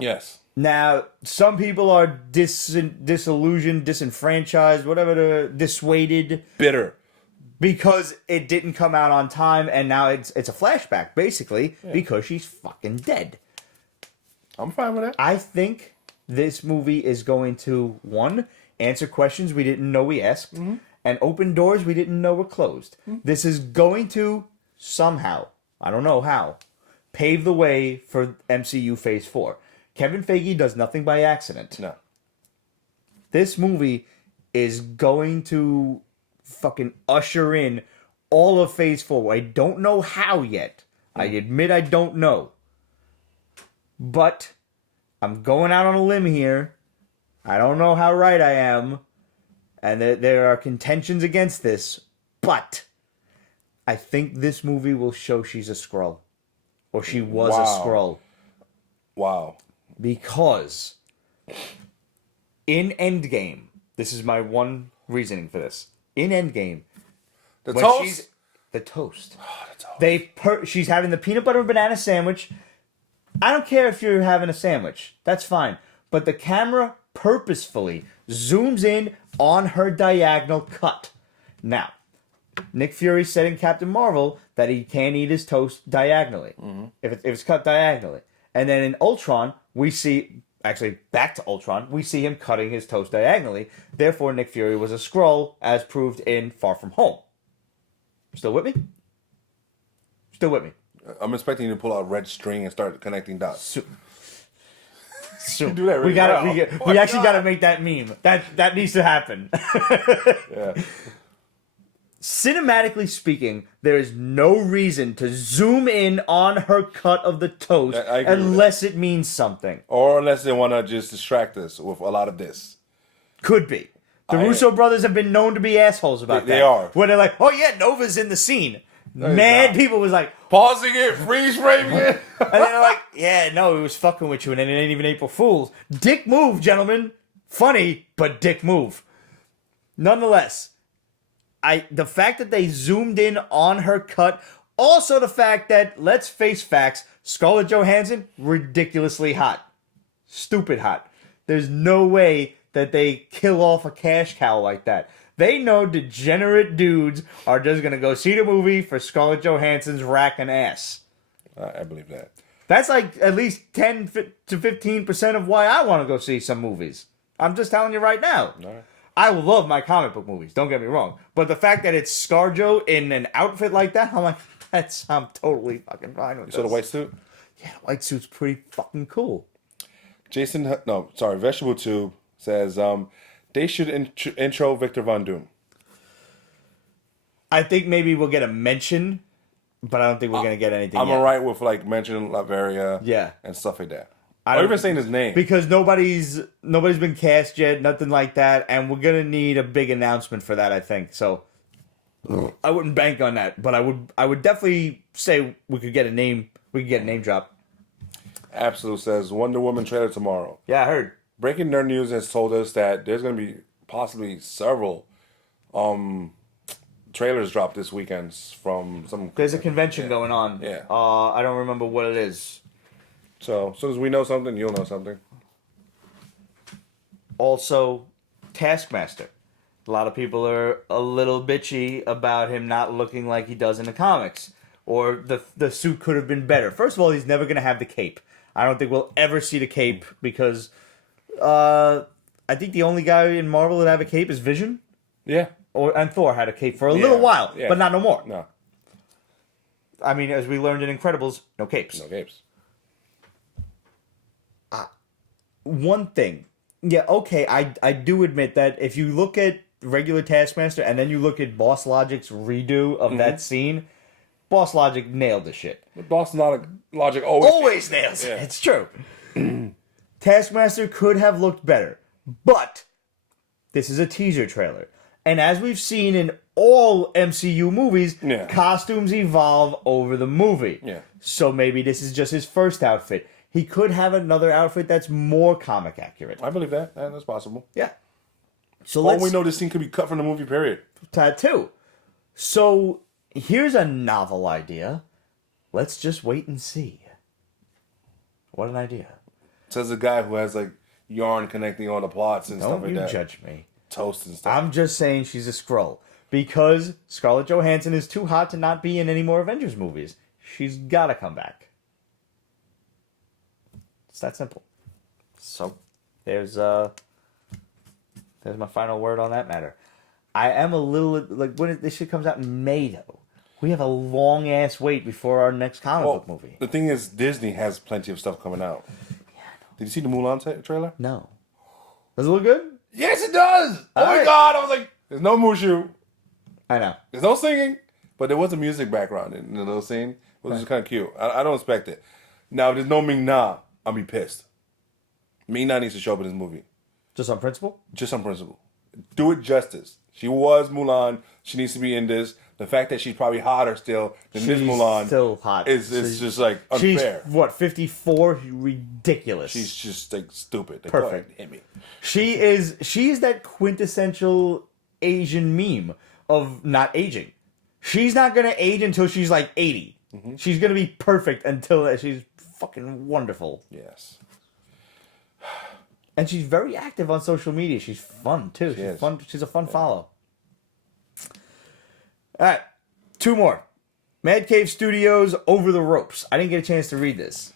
Yes. Now, some people are disillusioned, disenfranchised, dissuaded. Bitter. Because it didn't come out on time, and now it's a flashback, basically, because she's fucking dead. I'm fine with that. I think this movie is going to, one, answer questions we didn't know we asked, and open doors we didn't know were closed. Mm-hmm. This is going to, somehow, I don't know how, pave the way for MCU Phase 4. Kevin Feige does nothing by accident. No. This movie is going to... fucking usher in all of Phase 4. I don't know how yet. I admit I don't know. But I'm going out on a limb here. I don't know how right I am. And there are contentions against this. But I think this movie will show she's a Skrull. Or she was a Skrull. Wow. Because in Endgame, this is my one reasoning for this. In Endgame, the toast. The toast. Oh, the toast. She's having the peanut butter and banana sandwich. I don't care if you're having a sandwich. That's fine. But the camera purposefully zooms in on her diagonal cut. Now, Nick Fury said in Captain Marvel that he can't eat his toast diagonally. Mm-hmm. If it's cut diagonally. And then in Ultron, we see... Actually, back to Ultron, we see him cutting his toast diagonally. Therefore, Nick Fury was a Skrull, as proved in Far From Home. Still with me? Still with me. I'm expecting you to pull out a red string and start connecting dots. Zoom. do that really we got well. to Oh we my actually God. got to make that meme. That needs to happen. Yeah. Cinematically speaking, there is no reason to zoom in on her cut of the toast I agree with unless it means something. Or unless they want to just distract us with a lot of this. Could be. The Russo brothers have been known to be assholes about that. They are. Where they're like, oh yeah, Nova's in the scene. he's Mad not. people was like, Pausing it, freeze framing it. and they're like, yeah, no, he was fucking with you and it ain't even April Fool's. Dick move, gentlemen. Funny, but dick move. Nonetheless, the fact that they zoomed in on her cut, also the fact that, let's face facts, Scarlett Johansson, ridiculously hot. Stupid hot. There's no way that they kill off a cash cow like that. They know degenerate dudes are just going to go see the movie for Scarlett Johansson's rack and ass. I believe that. That's like at least 10 to 15% of why I want to go see some movies. I'm just telling you right now. All right. I love my comic book movies, don't get me wrong. But the fact that it's ScarJo in an outfit like that, I'm like, I'm totally fucking fine with You saw the white suit? Yeah, the white suit's pretty fucking cool. Vegetable Tube says they should intro Victor Von Doom. I think maybe we'll get a mention, but I don't think we're going to get anything I'm yet. alright with like mentioning Latveria Yeah. and stuff like that. I Or don't- even saying his name. Because nobody's been cast yet, nothing like that, and we're gonna need a big announcement for that, I think. So I wouldn't bank on that, but I would definitely say we could get a name drop. Absolute says Wonder Woman trailer tomorrow. Yeah, I heard. Breaking Nerd News has told us that there's going to be possibly several trailers dropped this weekend from some. There's a convention going on. Yeah. I don't remember what it is. So as soon as we know something, you'll know something. Also, Taskmaster. A lot of people are a little bitchy about him not looking like he does in the comics. Or the suit could have been better. First of all, he's never going to have the cape. I don't think we'll ever see the cape because I think the only guy in Marvel that have a cape is Vision. Yeah. And Thor had a cape for a little while, yeah. but not no more. No. I mean, as we learned in Incredibles, no capes. No capes. One thing. Yeah, okay, I do admit that if you look at regular Taskmaster and then you look at Boss Logic's redo of that scene, Boss Logic nailed the shit. But Boss Logic always Nails it. Yeah. It's true. Taskmaster could have looked better, but this is a teaser trailer. And as we've seen in all MCU movies, costumes evolve over the movie. Yeah. So maybe this is just his first outfit. He could have another outfit that's more comic accurate. I believe that. That's possible. Yeah. So All we know, this scene could be cut from the movie, period. Tattoo. So here's a novel idea. Let's just wait and see. What an idea. Says a guy who has like yarn connecting all the plots and stuff like Don't that. you judge me. Toast and stuff. I'm just saying she's a Skrull. Because Scarlett Johansson is too hot to not be in any more Avengers movies. She's gotta come back. It's that simple. So, there's my final word on that matter. I am a little, like, when this shit comes out in May, though. We have a long-ass wait before our next comic book movie. The thing is, Disney has plenty of stuff coming out. Yeah, Did you see the Mulan trailer? No. Does it look good? Yes, it does! Oh my god, I was like, there's no Mushu. I know. There's no singing. But there was a music background in the little scene, which is kind of cute. I don't expect it. Now, if there's no Ming Na, I'll be pissed. Ming Na needs to show up in this movie. Just on principle? Just on principle. Do it justice. She was Mulan. She needs to be in this. The fact that she's probably hotter still than this Mulan still hot. is just like unfair. She's, what, 54? Ridiculous. She's just like stupid. Like, Perfect. Go ahead, hit me. She is that quintessential Asian meme of not aging. She's not going to age until she's like 80. Mm-hmm. She's going to be perfect until she's fucking wonderful. Yes. And she's very active on social media. She's fun, too. She's fun. She's a fun follow. All right. 2 more. Mad Cave Studios, Over the Ropes. I didn't get a chance to read this.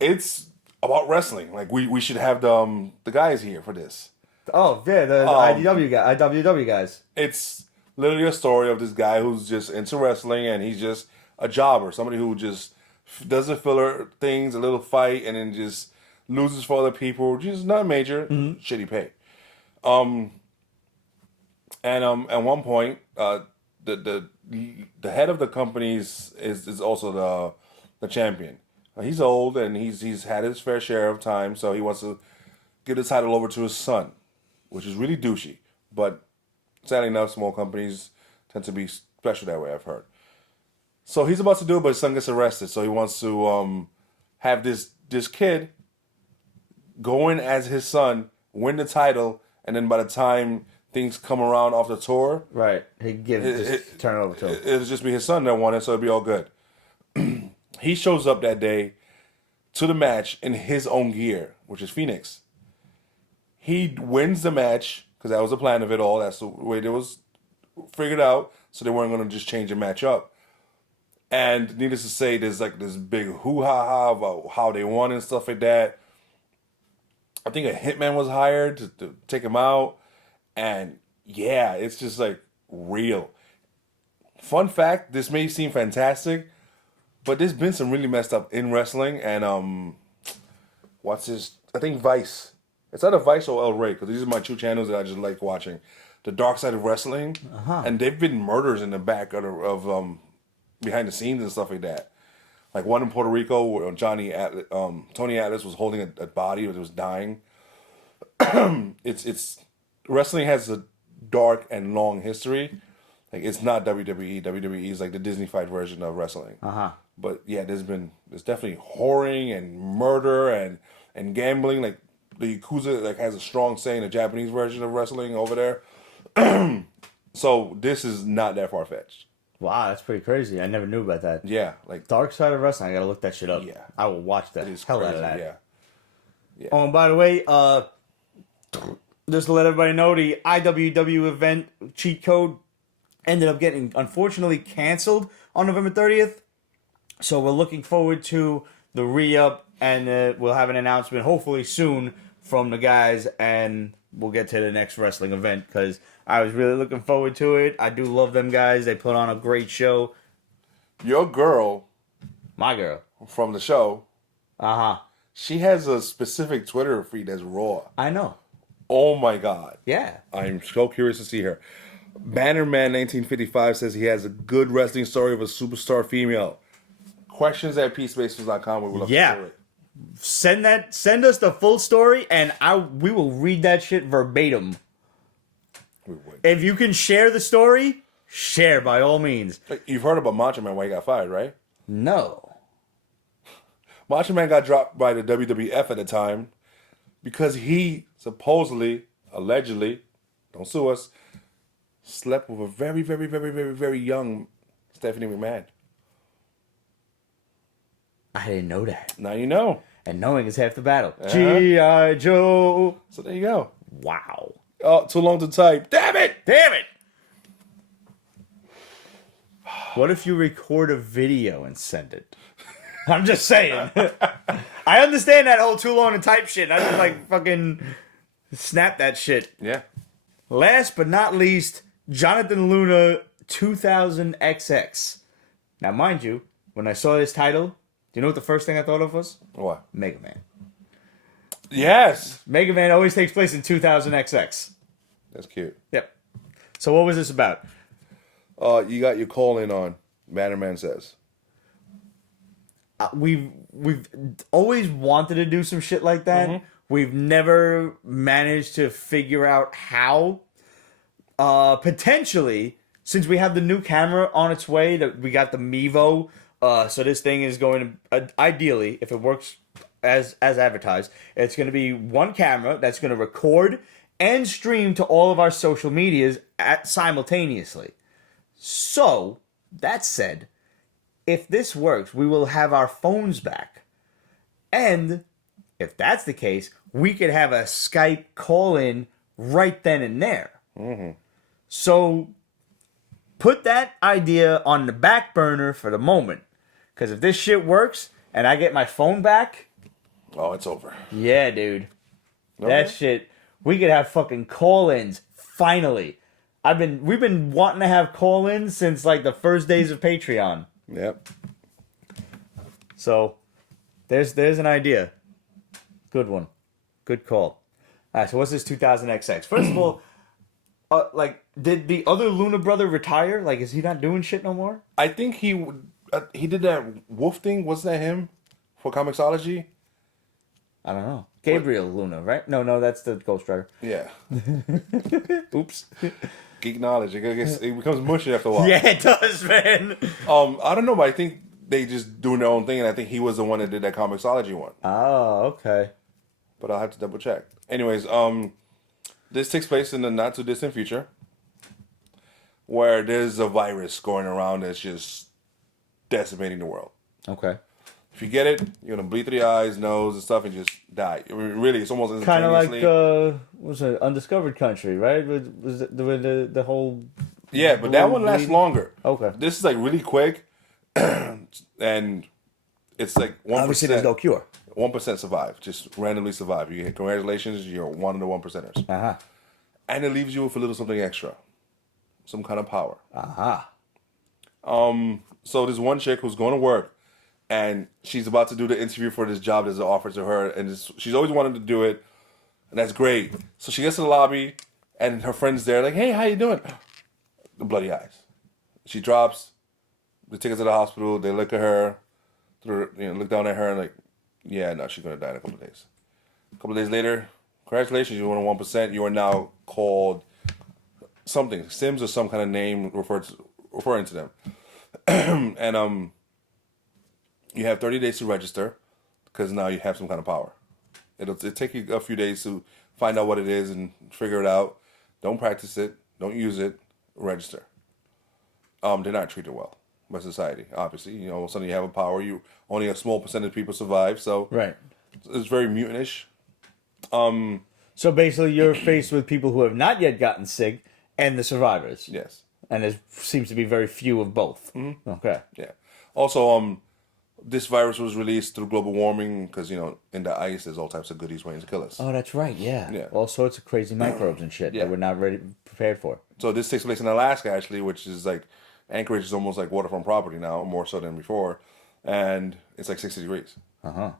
It's about wrestling. Like, we should have the guys here for this. Oh, yeah, the IWW guys. It's literally a story of this guy who's just into wrestling, and he's just a jobber. Somebody who just does the filler things, a little fight, and then just loses for other people, which is not major, shitty pay. And at one point, the head of the company is also the champion. He's old and he's had his fair share of time, so he wants to give the title over to his son, which is really douchey. But sadly enough, small companies tend to be special that way, I've heard. So he's about to do it, but his son gets arrested. So he wants to have this kid go in as his son, win the title, and then by the time things come around off the tour, Right. He just turn it over to him. It'll just be his son that won it, so it'll be all good. He shows up that day to the match in his own gear, which is Phoenix. He wins the match, because that was the plan of it all. That's the way it was figured out, so they weren't going to just change the match up. And needless to say, there's like this big hoo-ha-ha about how they won and stuff like that. I think a hitman was hired to take him out. And yeah, it's just like real. Fun fact, this may seem fantastic, but there's been some really messed up in wrestling. And what's this? I think Vice. It's either Vice or El Rey, because these are my two channels that I just like watching. The Dark Side of Wrestling. And they've been murders in the back of behind the scenes and stuff like that. Like one in Puerto Rico where Tony Atlas was holding a body that was dying. It's wrestling has a dark and long history. Like it's not WWE. WWE is like the Disney-fied version of wrestling. But yeah, there's definitely whoring and murder and gambling. Like the Yakuza like has a strong say in the Japanese version of wrestling over there. So this is not that far-fetched. Wow, that's pretty crazy. I never knew about that. Yeah, like Dark Side of Wrestling. I gotta look that shit up. Yeah, I will watch that. it is Hell crazy. out of that. Yeah. Oh, and by the way, just to let everybody know, the IWW event cheat code ended up getting unfortunately canceled on November 30th. So we're looking forward to the re-up, and we'll have an announcement hopefully soon from the guys, and we'll get to the next wrestling event because I was really looking forward to it. I do love them guys. They put on a great show. Your girl, My girl. from the show, She has a specific Twitter feed that's raw. I know. Oh my God. Yeah. I'm so curious to see her. Bannerman 1955 says he has a good wrestling story of a superstar female. Questions at peacebasers.com. We will love to hear it. Send us the full story, and we will read that shit verbatim. We would. If you can share the story, share by all means. You've heard about Macho Man, why he got fired, right? No. Macho Man got dropped by the WWF at the time because he supposedly, allegedly, don't sue us, slept with a very, very, very, very, very young Stephanie McMahon. I didn't know that. Now you know. And knowing is half the battle. G.I. Joe. So there you go. Wow. Oh, too long to type. Damn it! Damn it! What if you record a video and send it? I'm just saying. I understand that whole too long to type shit. I just like fucking snap that shit. Yeah. Last but not least, Jonathan Luna 2000XX. Now, mind you, when I saw this title, do you know what the first thing I thought of was? What? Mega Man. Yes! Mega Man always takes place in 2000XX. That's cute. Yep. So what was this about? You got your call in on, Bannerman says. We've always wanted to do some shit like that. Mm-hmm. We've never managed to figure out how. Potentially, since we have the new camera on its way, that we got the Mevo. So this thing is going to, ideally, if it works as advertised, it's going to be one camera that's going to record and stream to all of our social medias simultaneously. So, that said, if this works, we will have our phones back. And if that's the case, we could have a Skype call-in right then and there. Mm-hmm. So, put that idea on the back burner for the moment. Because if this shit works and I get my phone back... Oh, it's over. Yeah, dude. Okay. That shit... We could have fucking call-ins, finally. We've been wanting to have call-ins since, like, the first days of Patreon. Yep. So, there's an idea. Good one. Good call. All right, so what's this 2000 XX? First of all, did the other Luna brother retire? Like, is he not doing shit no more? I think he did that wolf thing. Wasn't that him for Comixology? I don't know. Gabriel Luna, right? No, that's the Ghost Rider. Yeah. Oops. Geek knowledge. It becomes mushy after a while. Yeah, it does, man. I don't know, but I think they just doing their own thing, and I think he was the one that did that Comixology one. Oh, okay. But I'll have to double check. Anyways, this takes place in the not too distant future, where there's a virus going around that's just decimating the world. Okay. If you get it, you're gonna bleed through your eyes, nose, and stuff, and just die. I mean, really, it's almost Kind of instantaneously. like what's it, Undiscovered Country, right? Was it the whole? Yeah, but that one lasts longer. Okay. This is like really quick, and it's like 1%. Obviously, there's no cure. 1% survive, just randomly survive. You get congratulations, you're one of the 1%ers. Uh-huh. And it leaves you with a little something extra, some kind of power. Uh-huh. So there's one chick who's going to work, and she's about to do the interview for this job that's offered to her, and she's always wanted to do it, and that's great. So she gets to the lobby, and her friend's there, like, hey, how you doing? The bloody eyes. She drops. They take her to the hospital. They look at her, look down at her, and like, yeah, no, she's gonna die in a couple of days. A couple of days later, congratulations, you're 1%. You are now called something, Sims or some kind of name referring to them. And you have 30 days to register because now you have some kind of power. It'll take you a few days to find out what it is and figure it out. Don't practice it. Don't use it. Register. They're not treated well by society, obviously. All of a sudden you have a power. Only a small percentage of people survive, so right. It's very mutantish. So basically, you're faced with people who have not yet gotten sick and the survivors. Yes. And there seems to be very few of both. Mm-hmm. Okay. Yeah. Also, this virus was released through global warming because, in the ice, there's all types of goodies waiting to kill us. Oh, that's right, yeah. Yeah. All sorts of crazy microbes and shit that we're not prepared for. So this takes place in Alaska, actually, which is like, Anchorage is almost like waterfront property now, more so than before. And it's like 60 degrees. Uh-huh.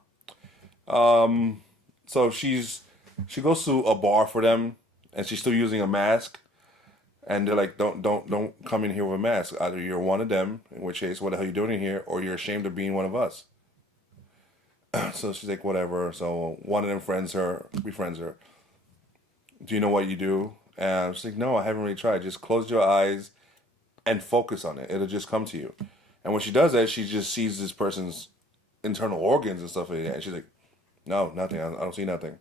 So she goes to a bar for them, and she's still using a mask. And they're like, don't come in here with a mask. Either you're one of them, in which case, what the hell are you doing in here, or you're ashamed of being one of us. So she's like, whatever. So one of them befriends her. Do you know what you do? And she's like, no, I haven't really tried. Just close your eyes and focus on it. It'll just come to you. And when she does that, she just sees this person's internal organs and stuff like that. And she's like, no, nothing. I don't see nothing.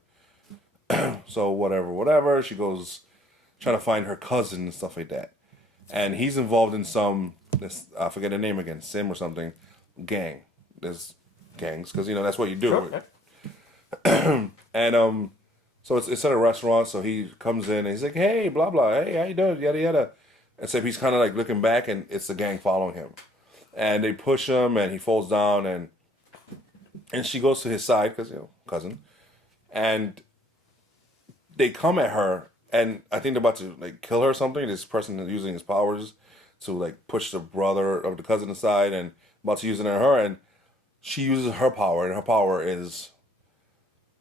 So whatever. She goes trying to find her cousin and stuff like that. And he's involved in I forget the name again, Sim or something, gang. There's gangs, because, that's what you do. Sure. And so it's at a restaurant, so he comes in and he's like, hey, blah, blah, hey, how you doing, yada, yada. Except he's kind of like looking back, and it's the gang following him. And they push him, and he falls down, and she goes to his side, because, cousin. And they come at her, and I think they're about to, like, kill her or something. This person is using his powers to, like, push the brother of the cousin aside, and about to use it on her, and she uses her power, and her power is,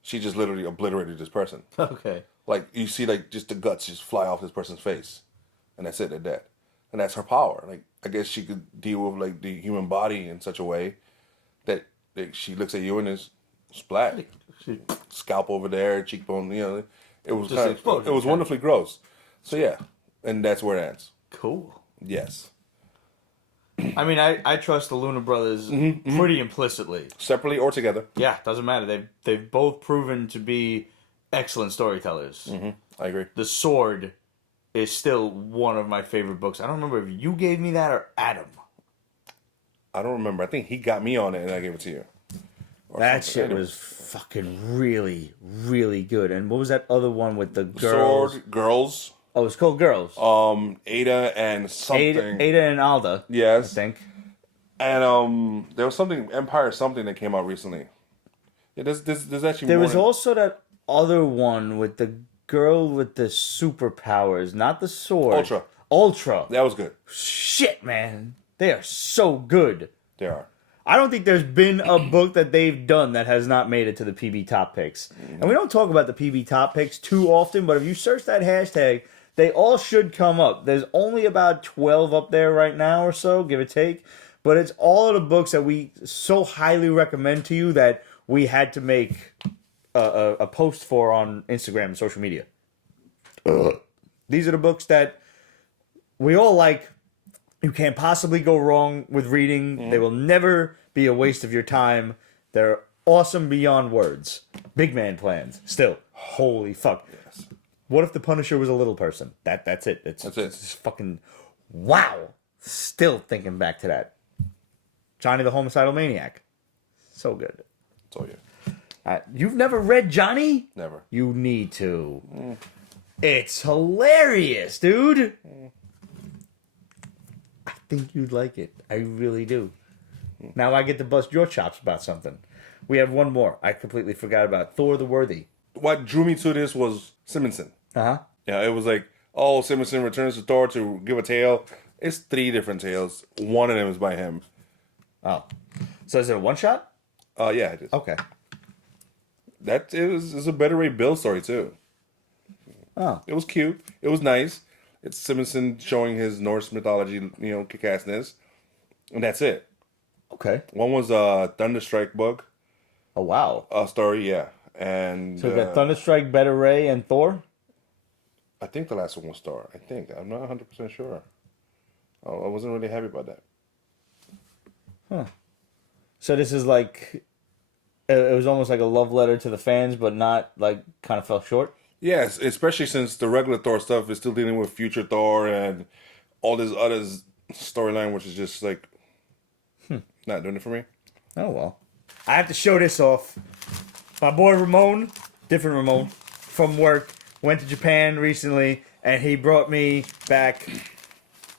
she just literally obliterated this person. Okay. Like, you see, like, just the guts just fly off this person's face. And that's it, they're dead. And that's her power. Like, I guess she could deal with, like, the human body in such a way that she looks at you and is splat. Scalp over there, cheekbone, It was it was wonderfully gross. So, yeah. And that's where it ends. Cool. Yes. I mean, I trust the Luna brothers pretty implicitly. Separately or together. Yeah, doesn't matter. They've both proven to be excellent storytellers. Mm-hmm. I agree. The Sword is still one of my favorite books. I don't remember if you gave me that or Adam. I don't remember. I think he got me on it and I gave it to you. That shit was fucking really, really good. And what was that other one with the girls? Sword, Girls. Oh, it's called Girls. Ada and something. Ada and Alda. Yes. I think. And there was something, Empire something that came out recently. Yeah, there's actually There more was also that other one with the girl with the superpowers, not the sword. Ultra. That was good. Shit, man. They are so good. They are. I don't think there's been a book that they've done that has not made it to the PB Top Picks. And we don't talk about the PB Top Picks too often, but if you search that hashtag, they all should come up. There's only about 12 up there right now or so, give or take. But it's all of the books that we so highly recommend to you that we had to make a post for on Instagram and social media. These are the books that we all like. You can't possibly go wrong with reading. They will never be a waste of your time. They're awesome beyond words. Big man plans. Still, holy fuck. Yes. What if the Punisher was a little person? That's it. It's just fucking wow. Still thinking back to that. Johnny the Homicidal Maniac. So good. So yeah. You've never read Johnny? Never. You need to. It's hilarious, dude. I think you'd like it. I really do. Now I get to bust your chops about something. We have one more. I completely forgot about Thor the Worthy. What drew me to this was Simonson. Uh-huh. Yeah, it was like, oh, Simonson returns to Thor to give a tale. It's 3 different tales. One of them is by him. Oh. So is it a one-shot? Yeah, it is. Okay. It's a better way Bill story, too. Oh. It was cute. It was nice. It's Simonson showing his Norse mythology, kick-assness. And that's it. Okay. One was a Thunderstrike book. Oh, wow. Story, yeah. And So we got Thunderstrike, Better Ray, and Thor? I think the last one was Thor. I think. I'm not 100% sure. I wasn't really happy about that. Huh. So this is like... It was almost like a love letter to the fans, but not, like, kind of fell short? Yes, especially since the regular Thor stuff is still dealing with future Thor and all this other storyline, which is just like not doing it for me. Oh, well. I have to show this off. My boy Ramon, different Ramon, from work, went to Japan recently, and he brought me back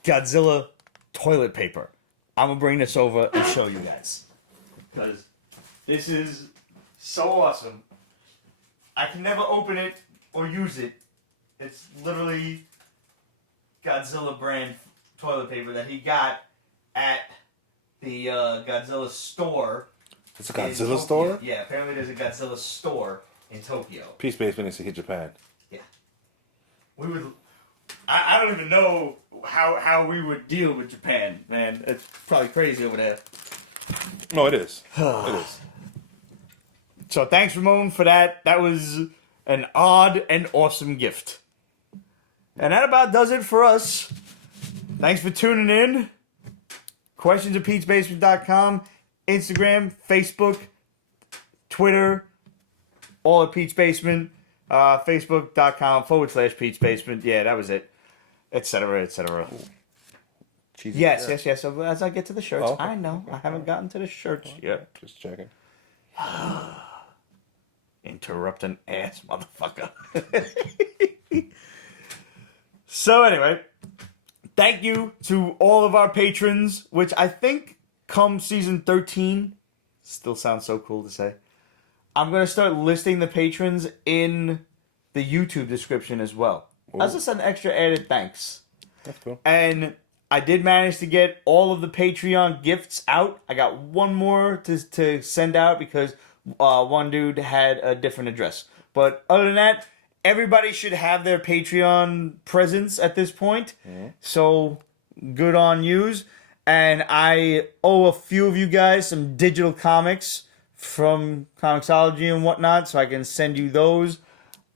Godzilla toilet paper. I'm going to bring this over and show you guys. Because this is so awesome. I can never open it or use it. It's literally Godzilla brand toilet paper that he got at the Godzilla store. It's a Godzilla store? Yeah, apparently there's a Godzilla store in Tokyo. Peace Basement needs to hit Japan. Yeah. We would... I don't even know how we would deal with Japan, man. It's probably crazy over there. No, it is. It is. So thanks, Ramon, for that. That was an odd and awesome gift. And that about does it for us. Thanks for tuning in. Questions at Pete'sBasement.com, Instagram, Facebook, Twitter, all at Pete's Basement, Facebook.com/Pete's Basement. Yeah, that was it. Etc., etc. Yes. So as I get to the shirts, Oh, okay. I know. I haven't gotten to the shirts yet. Just checking. Interrupting ass motherfucker. So anyway, thank you to all of our patrons, which I think come season 13, still sounds so cool to say. I'm going to start listing the patrons in the YouTube description as well. Ooh. That's just an extra added thanks. That's cool. And I did manage to get all of the Patreon gifts out. I got one more to send out because one dude had a different address. But other than that, everybody should have their Patreon presence at this point. Mm-hmm. So good on yous. And I owe a few of you guys some digital comics from Comixology and whatnot, so I can send you those.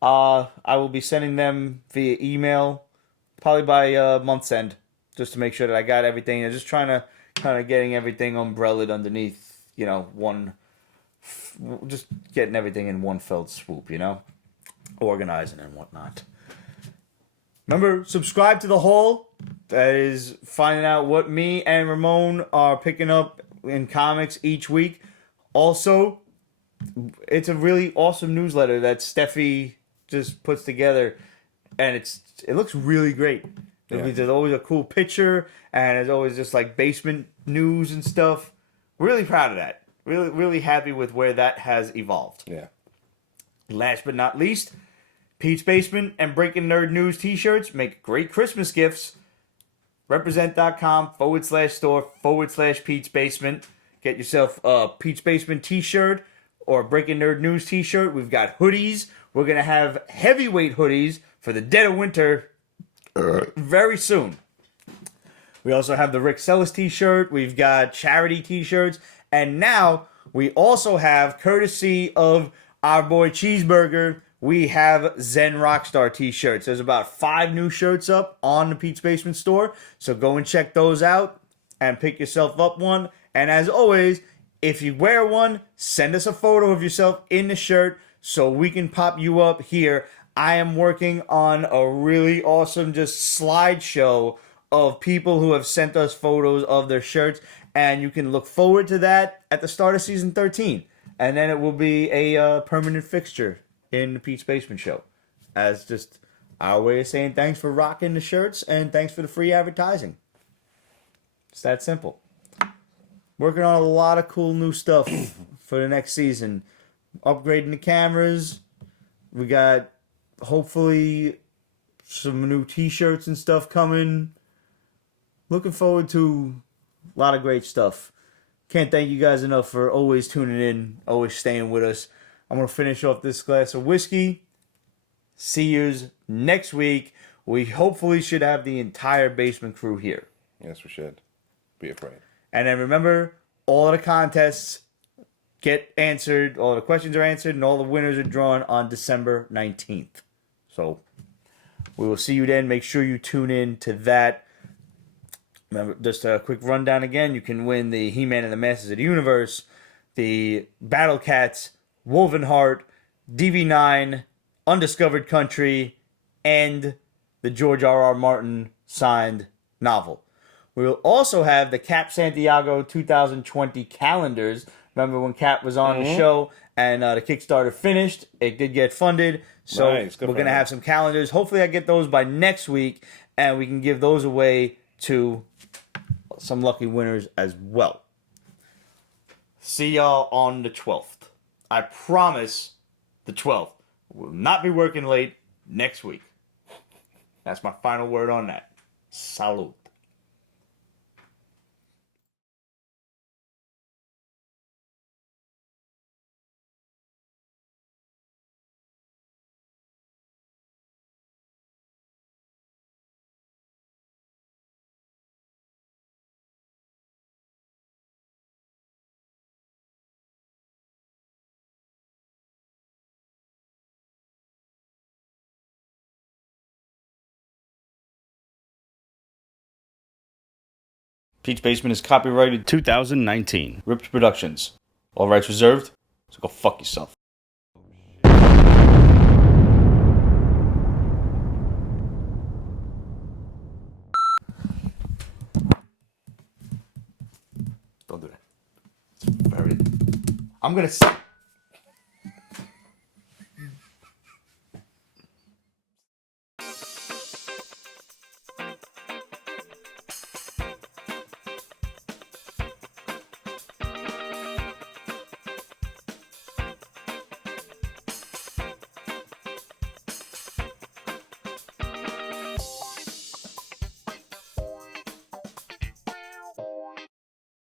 I will be sending them via email, probably by month's end, just to make sure that I got everything. I'm just trying to kind of getting everything umbrellaed underneath, one, just getting everything in one fell swoop, organizing and whatnot. Remember, subscribe to The Haul. That is finding out what me and Ramon are picking up in comics each week. Also, it's a really awesome newsletter that Steffi just puts together, and it looks really great. Yeah. There's always a cool picture, and there's always just like basement news and stuff. Really proud of that. Really, really happy with where that has evolved. Yeah. Last but not least, Pete's Basement and Breaking Nerd News t-shirts make great Christmas gifts. Represent.com/store/Pete's Basement. Get yourself a Pete's Basement t-shirt or Breaking Nerd News t-shirt. We've got hoodies. We're going to have heavyweight hoodies for the dead of winter very soon. We also have the Rick Sellis t-shirt. We've got charity t-shirts. And now we also have, courtesy of our boy Cheeseburger, we have Zen Rockstar t-shirts. There's about 5 new shirts up on the Pete's Basement store. So go and check those out and pick yourself up one. And as always, if you wear one, send us a photo of yourself in the shirt so we can pop you up here. I am working on a really awesome just slideshow of people who have sent us photos of their shirts, and you can look forward to that at the start of season 13. And then it will be a permanent fixture in the Pete's Basement show as just our way of saying thanks for rocking the shirts and thanks for the free advertising. It's that simple. Working on a lot of cool new stuff for the next season. Upgrading the cameras. We got hopefully some new t-shirts and stuff coming. Looking forward to a lot of great stuff. Can't thank you guys enough for always tuning in, always staying with us. I'm going to finish off this glass of whiskey. See yous next week. We hopefully should have the entire basement crew here. Yes, we should. Be afraid. And then remember, all of the contests get answered, all the questions are answered, and all the winners are drawn on December 19th. So we will see you then. Make sure you tune in to that. Remember, just a quick rundown again. You can win the He-Man and the Masters of the Universe, the Battle Cats, Woven Heart, DV9, Undiscovered Country, and the George R.R. Martin signed novel. We will also have the Cap Santiago 2020 calendars. Remember when Cap was on the show and the Kickstarter finished? It did get funded. So nice. we're going to have some calendars. Hopefully I get those by next week, and we can give those away to some lucky winners as well. See y'all on the 12th. I promise the 12th. We'll not be working late next week. That's my final word on that. Salud. Pete's Basement is copyrighted 2019. Ripped Productions. All rights reserved, so go fuck yourself. Don't do that. It's very... I'm gonna...